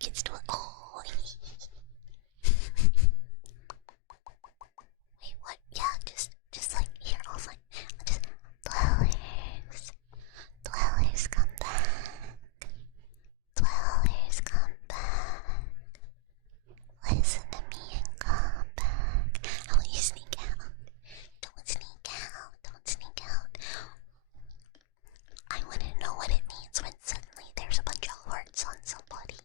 gets to it. Oh. Wait, what? Yeah, just like here, I'll find. Just dwellers. Dwellers come back. Dwellers come back. Listen to me and come back. How will you sneak out? Don't sneak out. Don't sneak out. I want to know what it means when suddenly there's a bunch of hearts on somebody.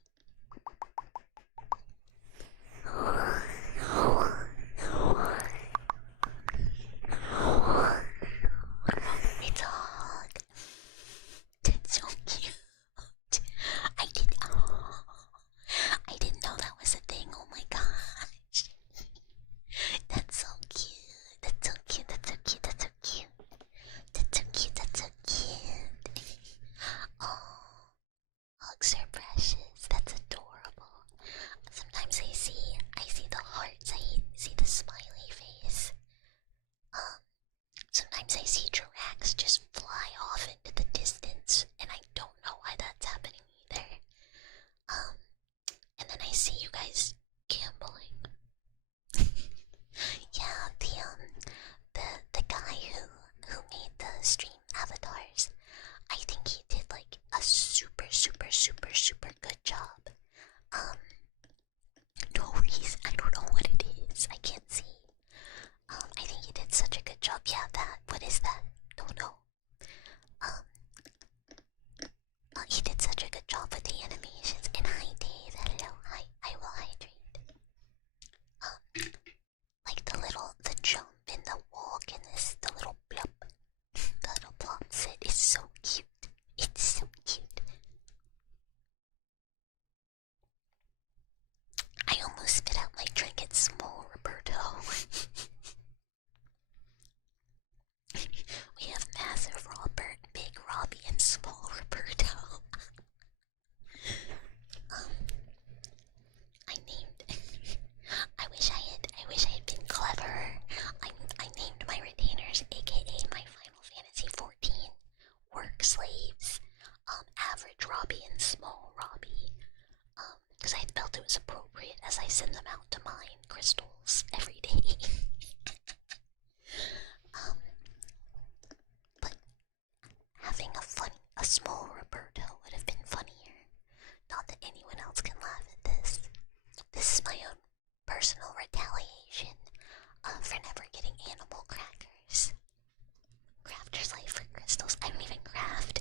It's a hog. That's so cute. I didn't know that was a thing. Oh my gosh. That's so cute. That's so cute. That's so cute. That's so cute. That's so cute. That's so cute. Oh, hugs are precious. That's adorable. Sometimes I see the hearts. I see the smiley face. Sometimes I see giraffes just fly off into the distance, and I don't know why that's happening either. And then I see you guys gambling. Yeah, the guy who made the stream avatars, I think he did like a super good job. No reason, I don't know what it is. I can't see. I think he did such a good job. Yeah, that. What is that? Don't know. He did such a good job with the animations. And hi, Dave. Hello. Hi. I will hydrate. Like the jump and the walk and the little blop. The little plop set is so cute. It's so cute. I almost spit out my drink. It's small, Roberto. We have massive Robert, big Robbie, and small Roberto. I wish I had been clever. I named my retainers, aka my Final Fantasy 14 work slaves, average Robbie and small Robbie, because I felt it was appropriate as I send them out to mine crystals every day. But having a small Roberto would have been funnier. Not that anyone else can laugh at this. This is my own personal retaliation for never getting animal crackers. Crafter's life for crystals. I don't even craft.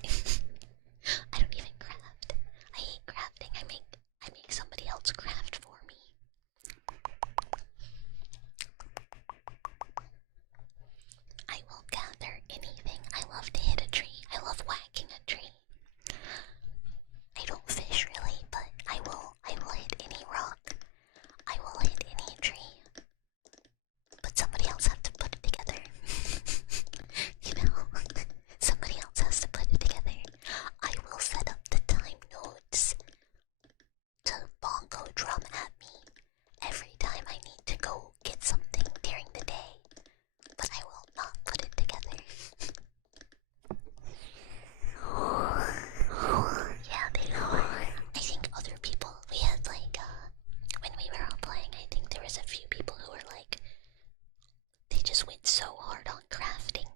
I don't even craft. I hate crafting. I make somebody else craft for me. I will gather anything. I love to hit a tree. I love whacking a tree. I don't fish really, but I will hit any rock. I will hit any tree. But somebody else has to put it together. You know? Somebody else has to put it together. I will set up the time nodes to bongo drum at me every time I need to go get something during the day. But I will not put it together. Yeah, they are. I think other people, we had like, when we were all playing, I think there was a few people who were like, they just went so hard on crafting.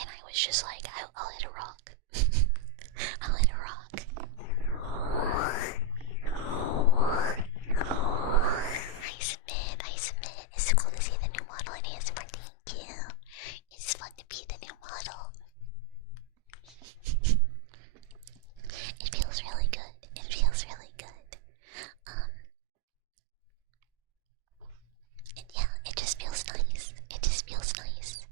And I was just like, I'll hit a rock. I'll hit a rock. I submit. It's so cool to see the new model in ASMR. Thank you. It's fun to be the new model. It feels really good. It feels really good. Yeah, it just feels nice. It just feels nice.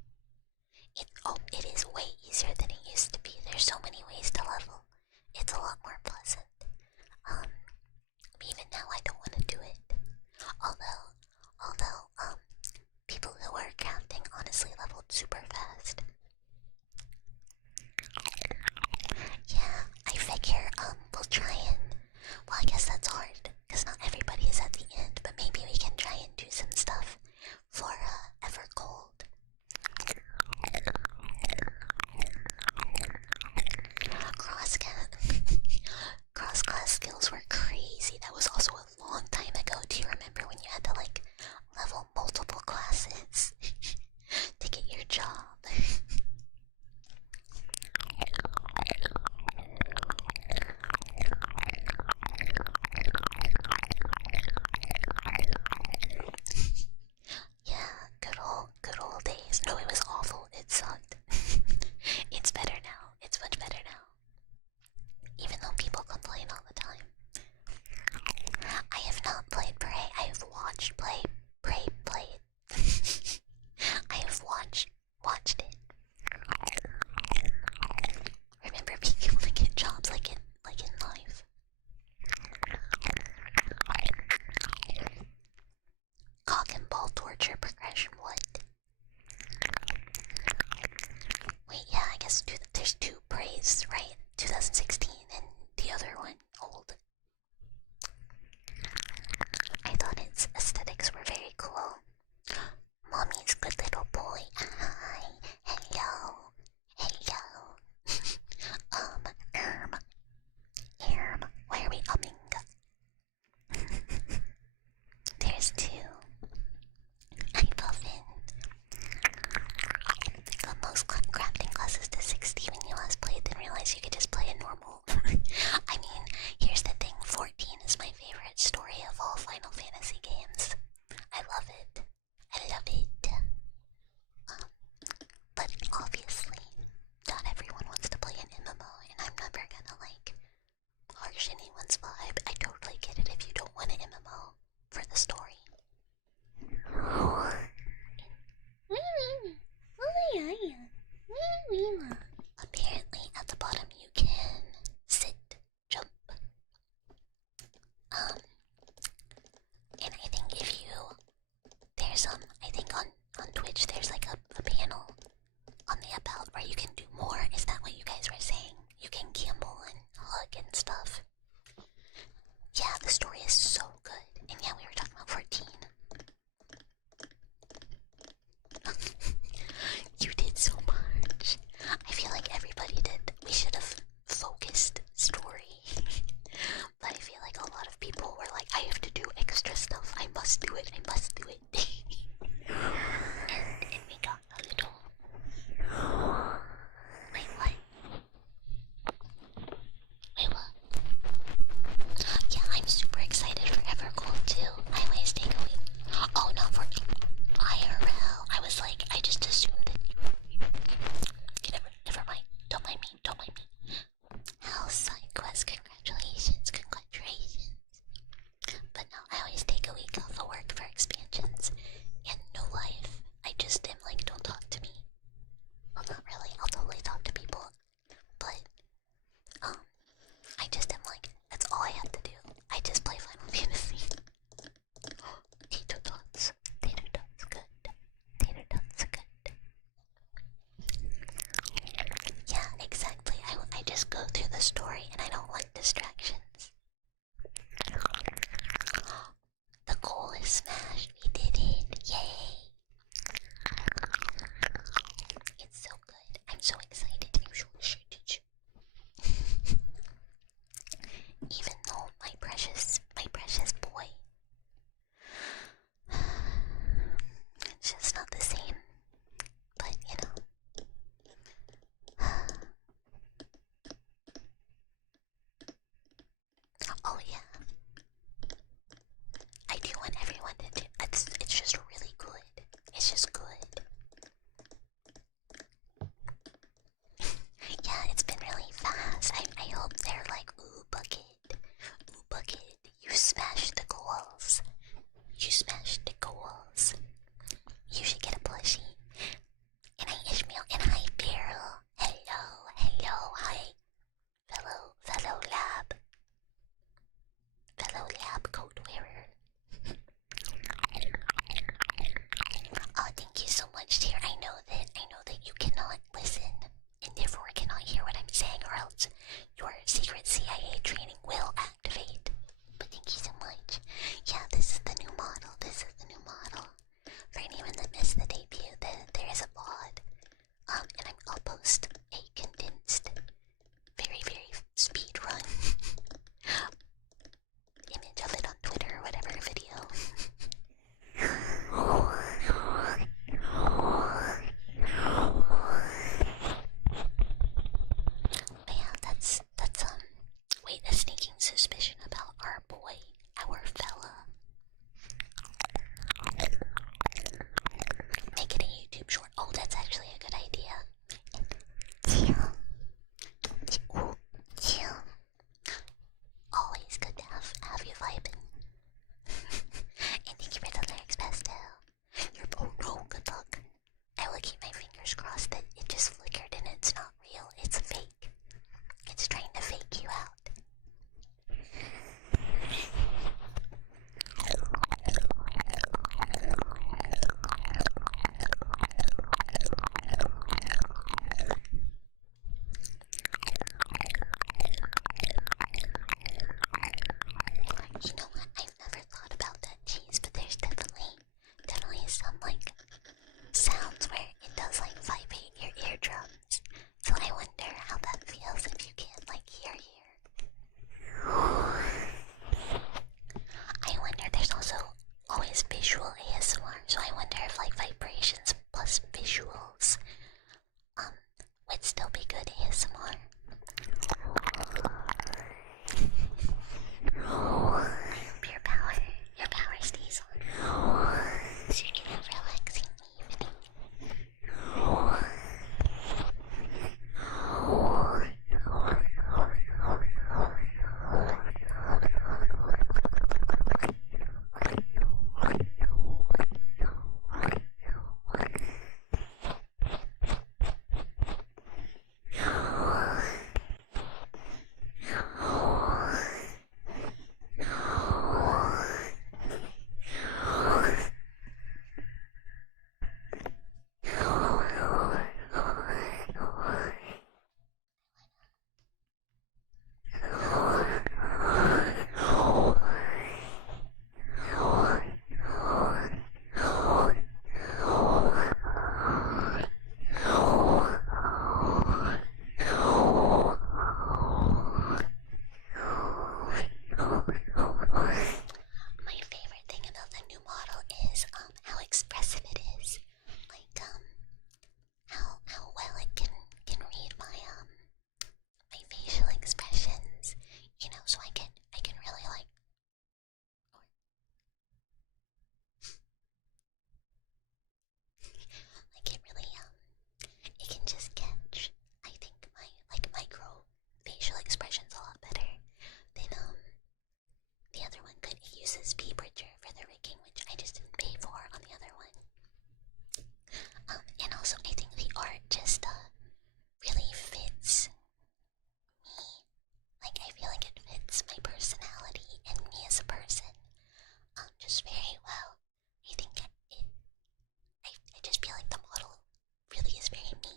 It is way easier than it used to be. There's so many ways to level. It's a lot more pleasant. Even now I don't want to do it. Although, people who are crafting honestly leveled super fast. Yeah, I figure, we'll try and, well, I guess that's hard, because not everybody is at the end, but maybe we can try and do some stuff for, Evercold. Cross 2016 and the other one old. I thought its aesthetics were very cool. Mommy's good little boy. Hi. Hello. Hello. Why are we umming? There's two. I love it. Got most crafting classes to 60 when you last played, then realized you could just play a normal. I mean, here's the thing, 14 is my favorite story of all Final Fantasy games. I love it. I love it. But obviously, not everyone wants to play an MMO, and I'm never gonna, like, harsh anyone's vibe. I totally get it if you don't want an MMO for the story. Apparently, at the bottom you can sit, jump. And I think if you, there's I think on Twitch there's like a panel on the about where you can do more. Is that what you guys were saying? You can gamble and hug and stuff. Yeah, the story is so good. And yeah, we were talking about 14. You did so much. I feel like everybody did. We should have focused story. But I feel like a lot of people were like, I have to do extra stuff. I must do it. I must do it. and we got a little... Wait, what? Wait, what? Yeah, I'm super excited for Evercold too. I always take a week. Oh, not for IRL. I was like, I just assumed that you never mind. Don't mind me. Don't mind me. House side quest. Congratulations. Congratulations. But no, I always take a week off of work for expansions. And no life. I just am like, don't talk to me. Well, not really. I'll totally talk to people. But, I just am like, that's all I have to do. I just play Final Fantasy. Tater tots. Tater tots good. Tater tots good. Yeah, exactly. I just go through the story and I don't like distractions. The goal is smashed. We did it. Yay. It's so good. I'm so excited. I'm so excited. Even though my precious boy, it's just not the same. But you know. Oh yeah. I do want everyone to do. feel like it fits my personality and me as a person just very well. I think I just feel like the model really is very me.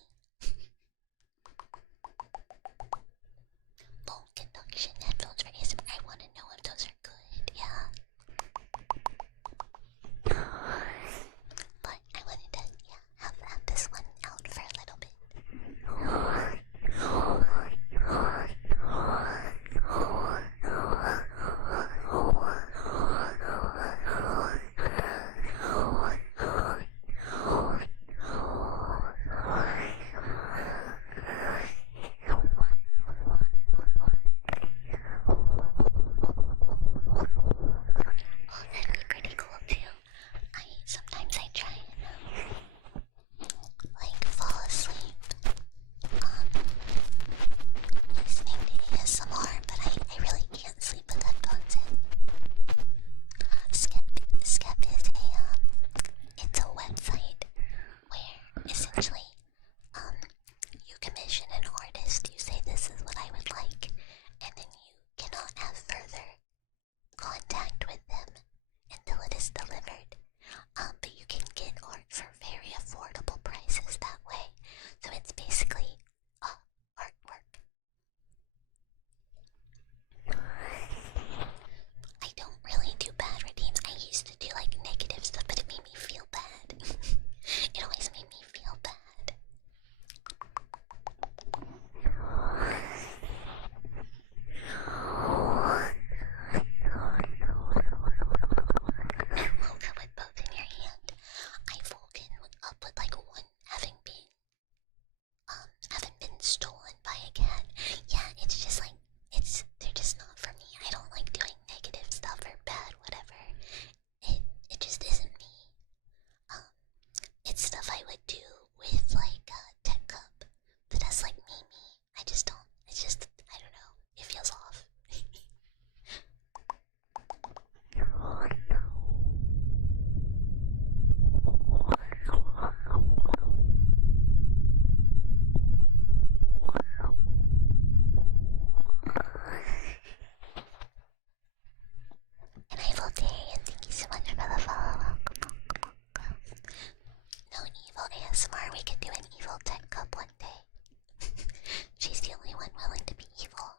Bone conduction headphones for ASMR. I want to know if those are good. Yeah. But I wanted to, have this one out for a little bit. Oh, that'd be pretty cool too. Sometimes I try and like fall asleep listening to ASMR, but I really can't sleep with headphones in. Skep is it's a website where essentially you commission an artist, you say this is what I would like, and then you cannot have further contact with them until it is delivered. But you can get art for very affordable prices that way. So it's basically artwork. I don't really do bad redeems. I used to do like negative stuff, but it made me feel bad. It always made me feel bad. And woke up with both in your hand. I've woken up with like one having been stolen by a cat. Yeah, it's just like they're just not for me. I don't like doing negative stuff or bad whatever. It just isn't me. It's stuff I would do with like Tech Cup that has like me. I just don't. It's just I don't know. It feels off. And I will Darian, thank you so much for the follow. No evil ASMR, we could do an evil Tech Cup one day. She's the only one willing to be evil.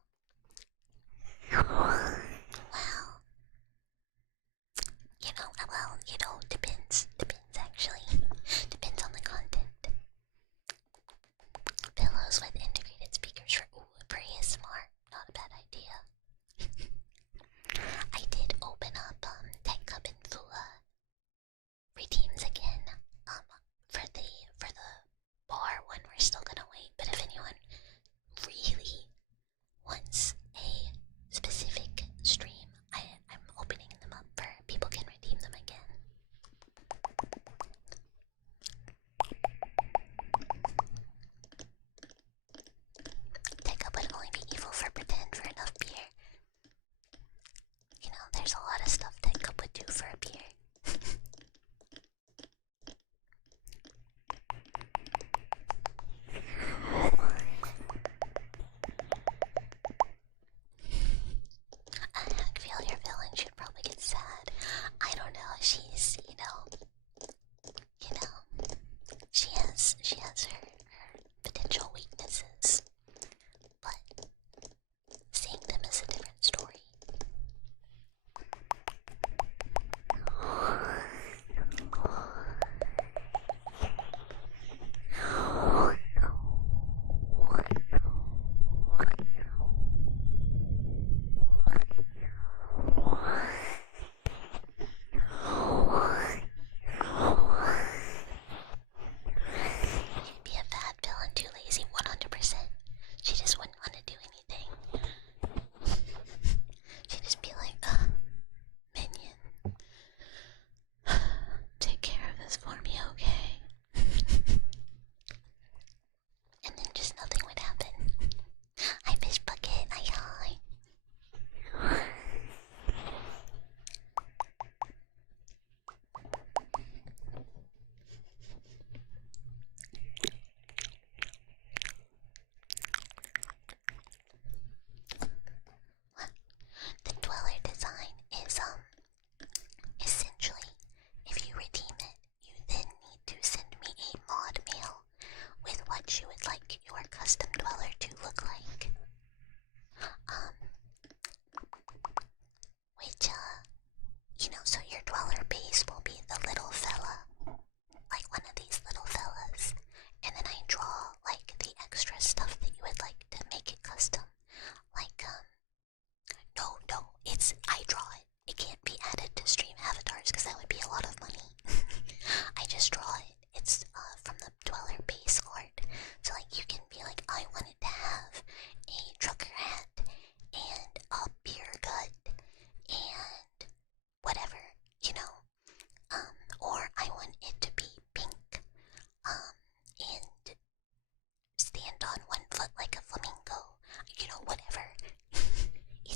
Wow. Depends. Depends actually. Depends on the content. Pillows with integrated speakers for ASMR. Not a bad idea. I did open up Tech Cup and Fua redeems again. For the bar one, we're still gonna wait. But if anyone really wants a specific stream, I'm opening them up for people can redeem them again. Tech Up would only be evil for pretend for enough beer. You know, there's a lot of stuff Tech Cup would do for a beer. I feel your villain should probably get sad. I don't know. She's, she has her potential weaknesses, but seeing them is a different story.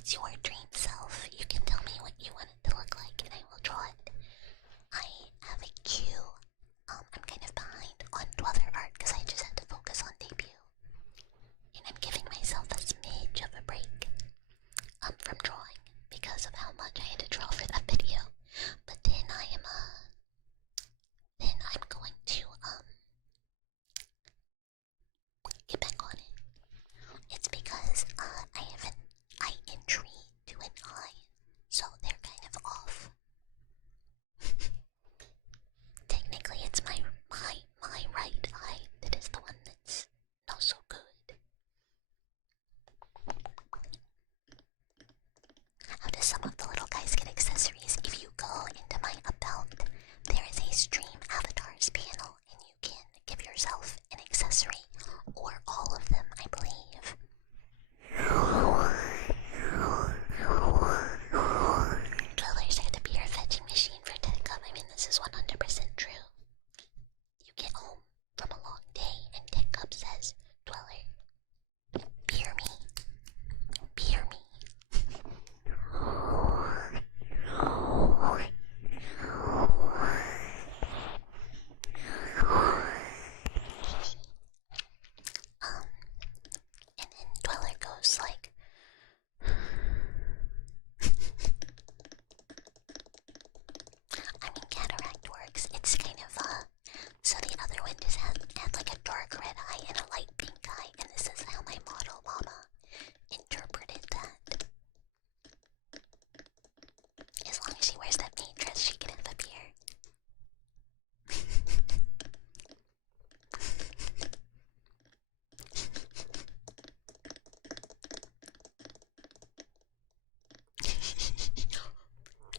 It's your dream self. You can tell me what you want it to look like and I will draw it. I have a queue. I'm kind of behind on Dweller art because I just had to focus on debut. And I'm giving myself a smidge of a break from drawing because of how much I had to draw for that video. But then I'm going to get back on it. It's because I have an eye injury to an eye, so they're kind of off. Technically, it's my right eye that is the one that's not so good. How do some of the little guys get accessories? If you go into my about, there is a stream avatars panel, and you can give yourself an accessory, or all of them, I believe. Dwellers are the beer fetching machine for Tech Cup. I mean, this is 100% true. You get home from a long day, and Tech Cup says, Dweller, beer me. Beer me. And then Dweller goes like, I mean, cataract works. It's kind of, so the other one just had like a dark red eye and a light pink eye, and this is how my model mama interpreted that. As long as she wears that maid dress, she can have a beer.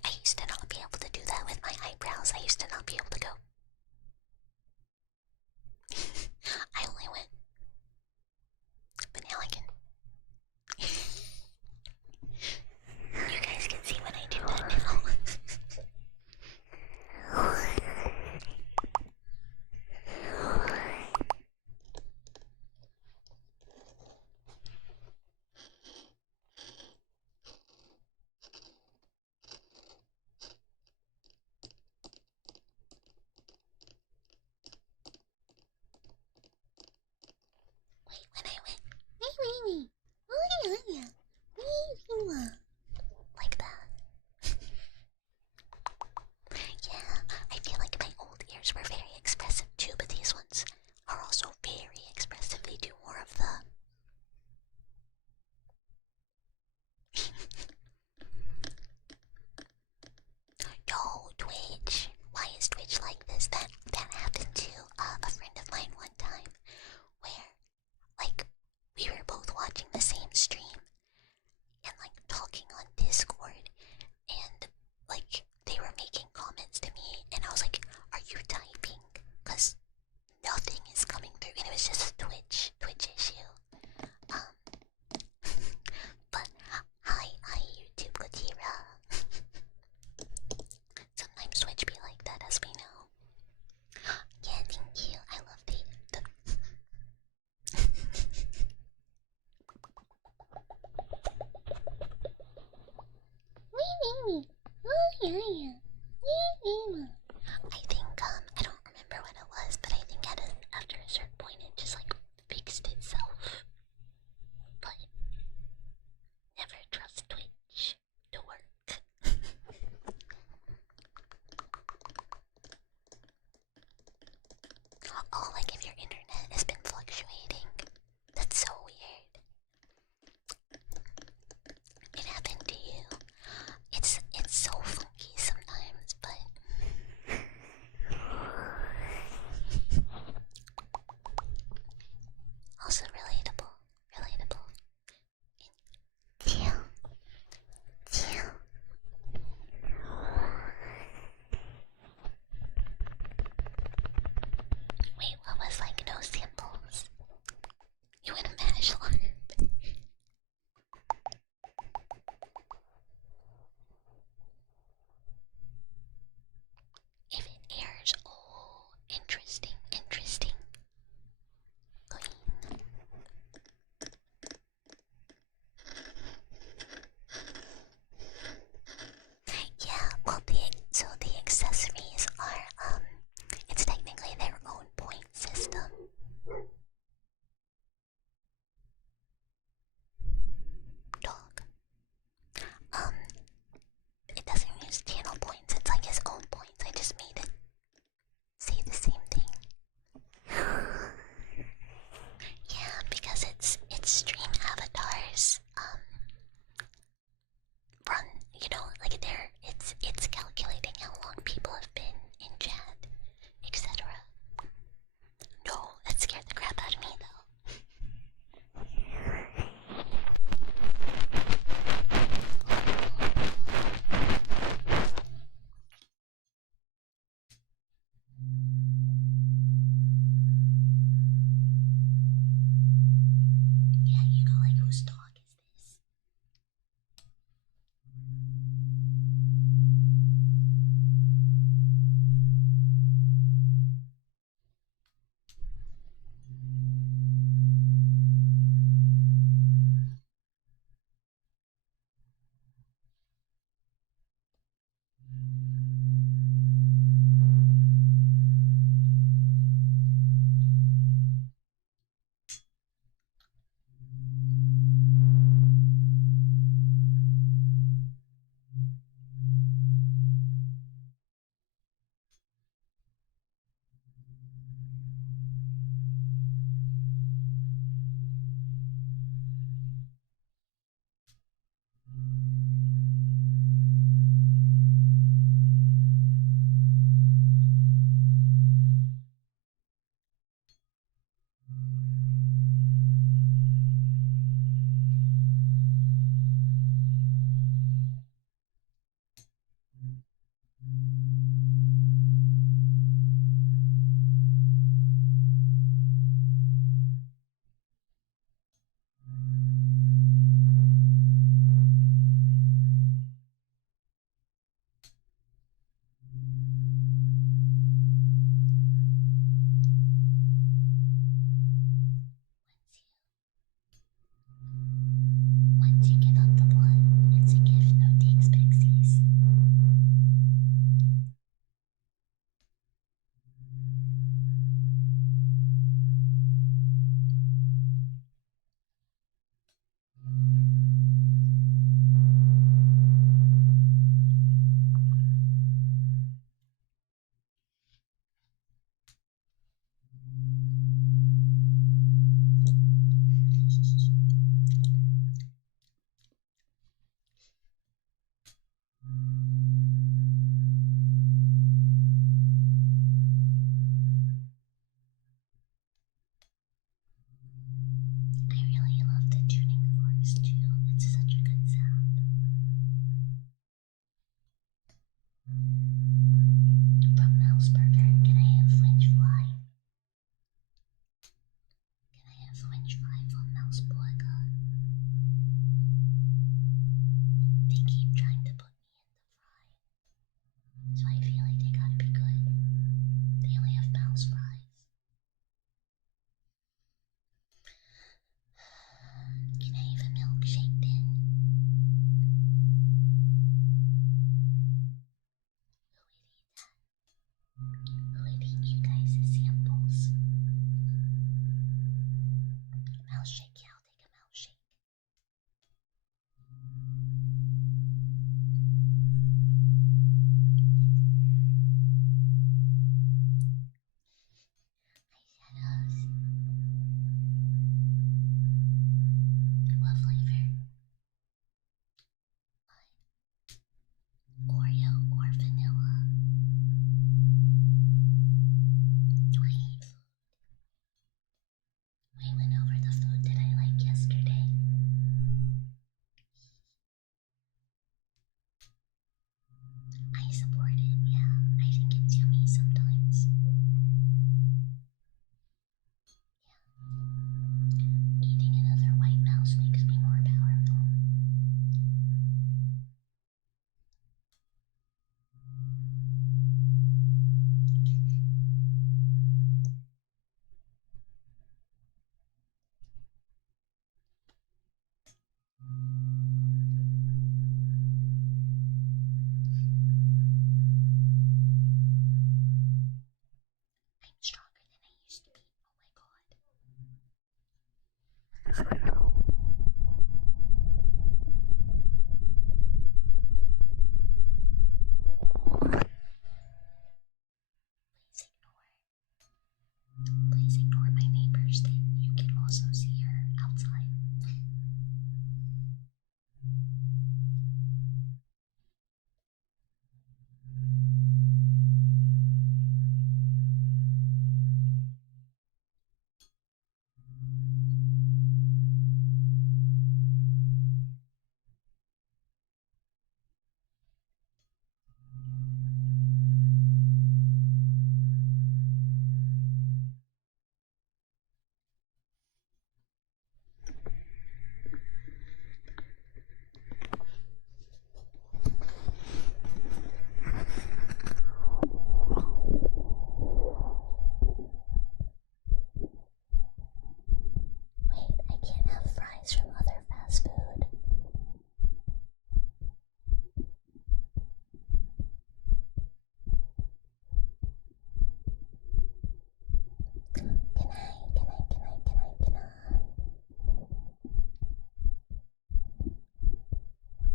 I used to not be able to do that with my eyebrows. I used to not be able to go. I only went. But now I can. You guys can see when I do that now. Wait, when I went, like that. Yeah, I feel like my old ears were very expressive too, but these ones are also very expressive. They do more of the Yo, Twitch. Why is Twitch like this? That happened to a friend of mine one time, where like we were both watching the same stream and like talking on Discord, and like they were making comments to me, and I was like, "Are you typing?" Because nothing is coming through, and it was just a Twitch issue. But hi YouTube Gatira. Sometimes Twitch be like that, as we know. Yeah, thank you. I love the I think I don't remember what it was, but I think after a certain point it just like fixed itself. But never trust Twitch to work. Oh, like if your internet has been fluctuating. That's so weird. It happened to you. It's so funky sometimes, but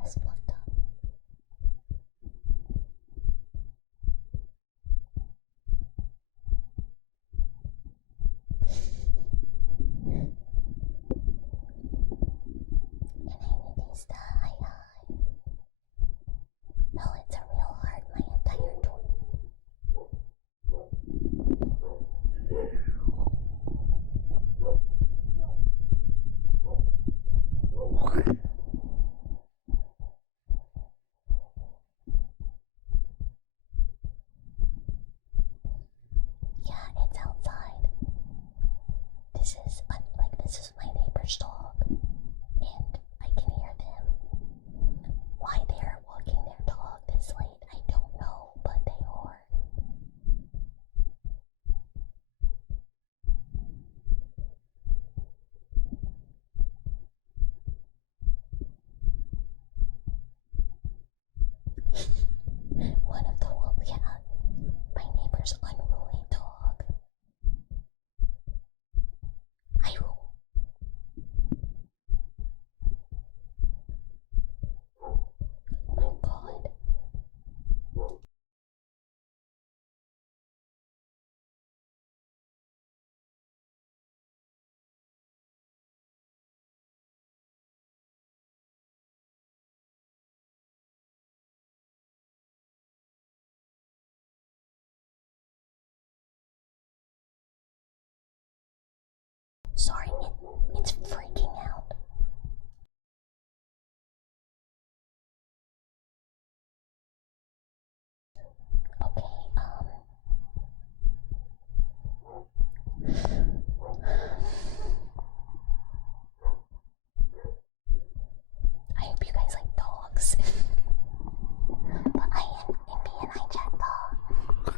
That's fucked up. And I need these to high. No, it's a real hard, my entire door. Yeah, it's outside. This is this is my neighbor's dog, and I can hear them. Why they're walking their dog this late, I don't know, but they are. One of the yeah, my neighbor's unruly dog. I rule. Oh my god. Sorry, it's freaking out. Okay, I hope you guys like dogs. But I am Imby and I chat dog.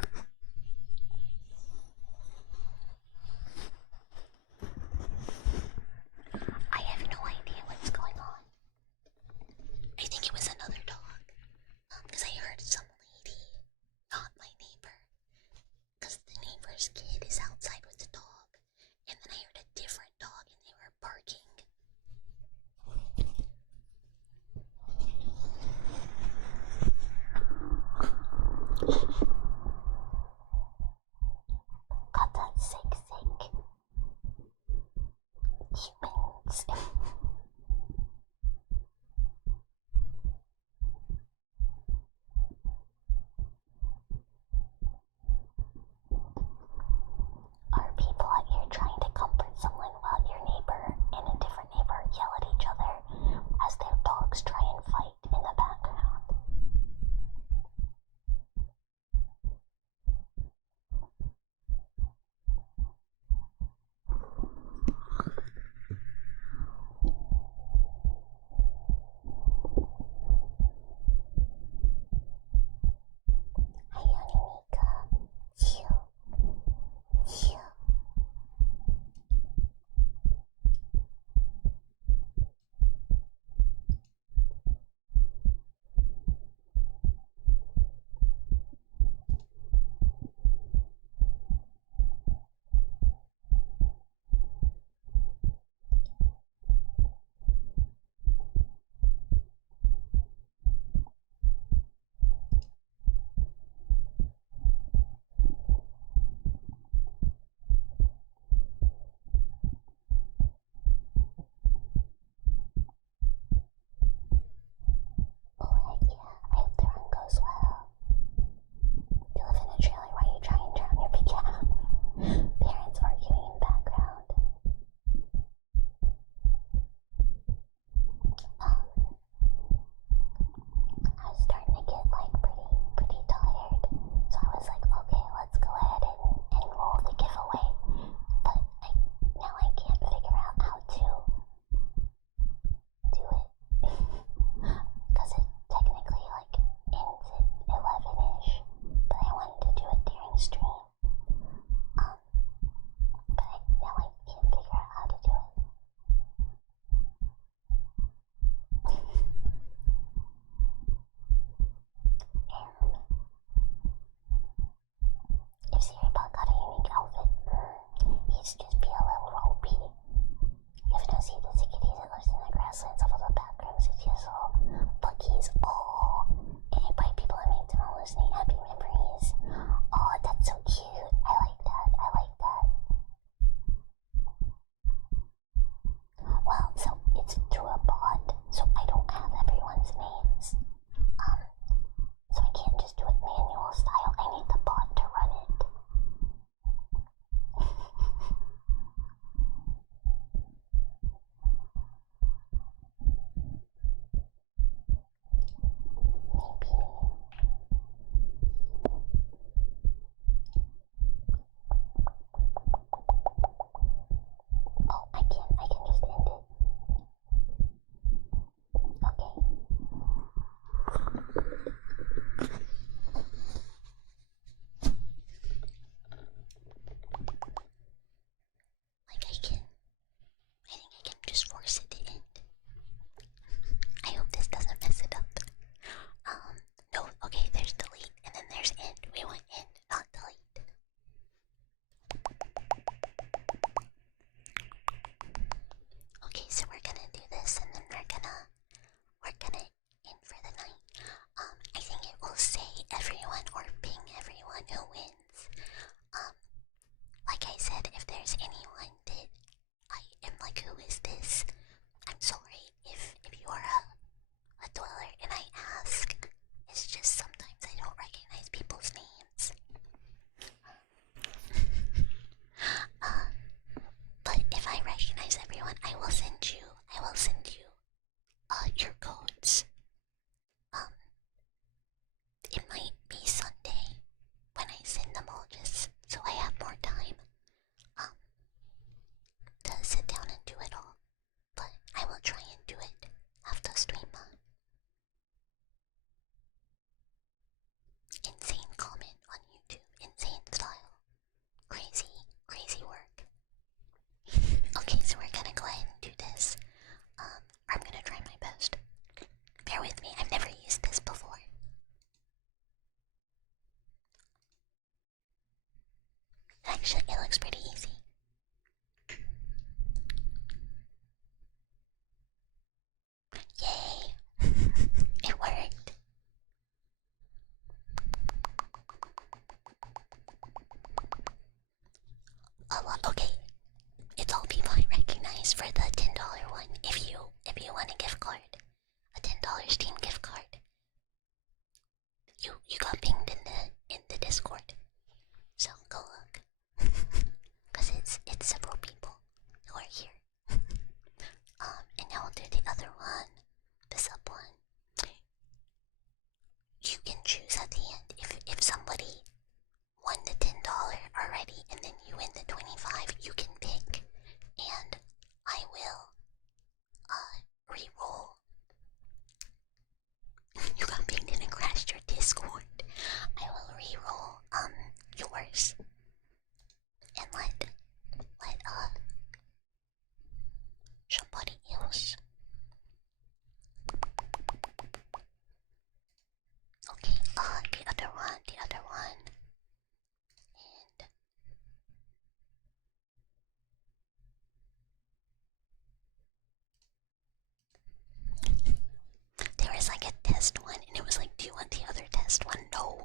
test one, and it was like, do you want the other test one? No,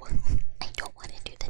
I don't want to do the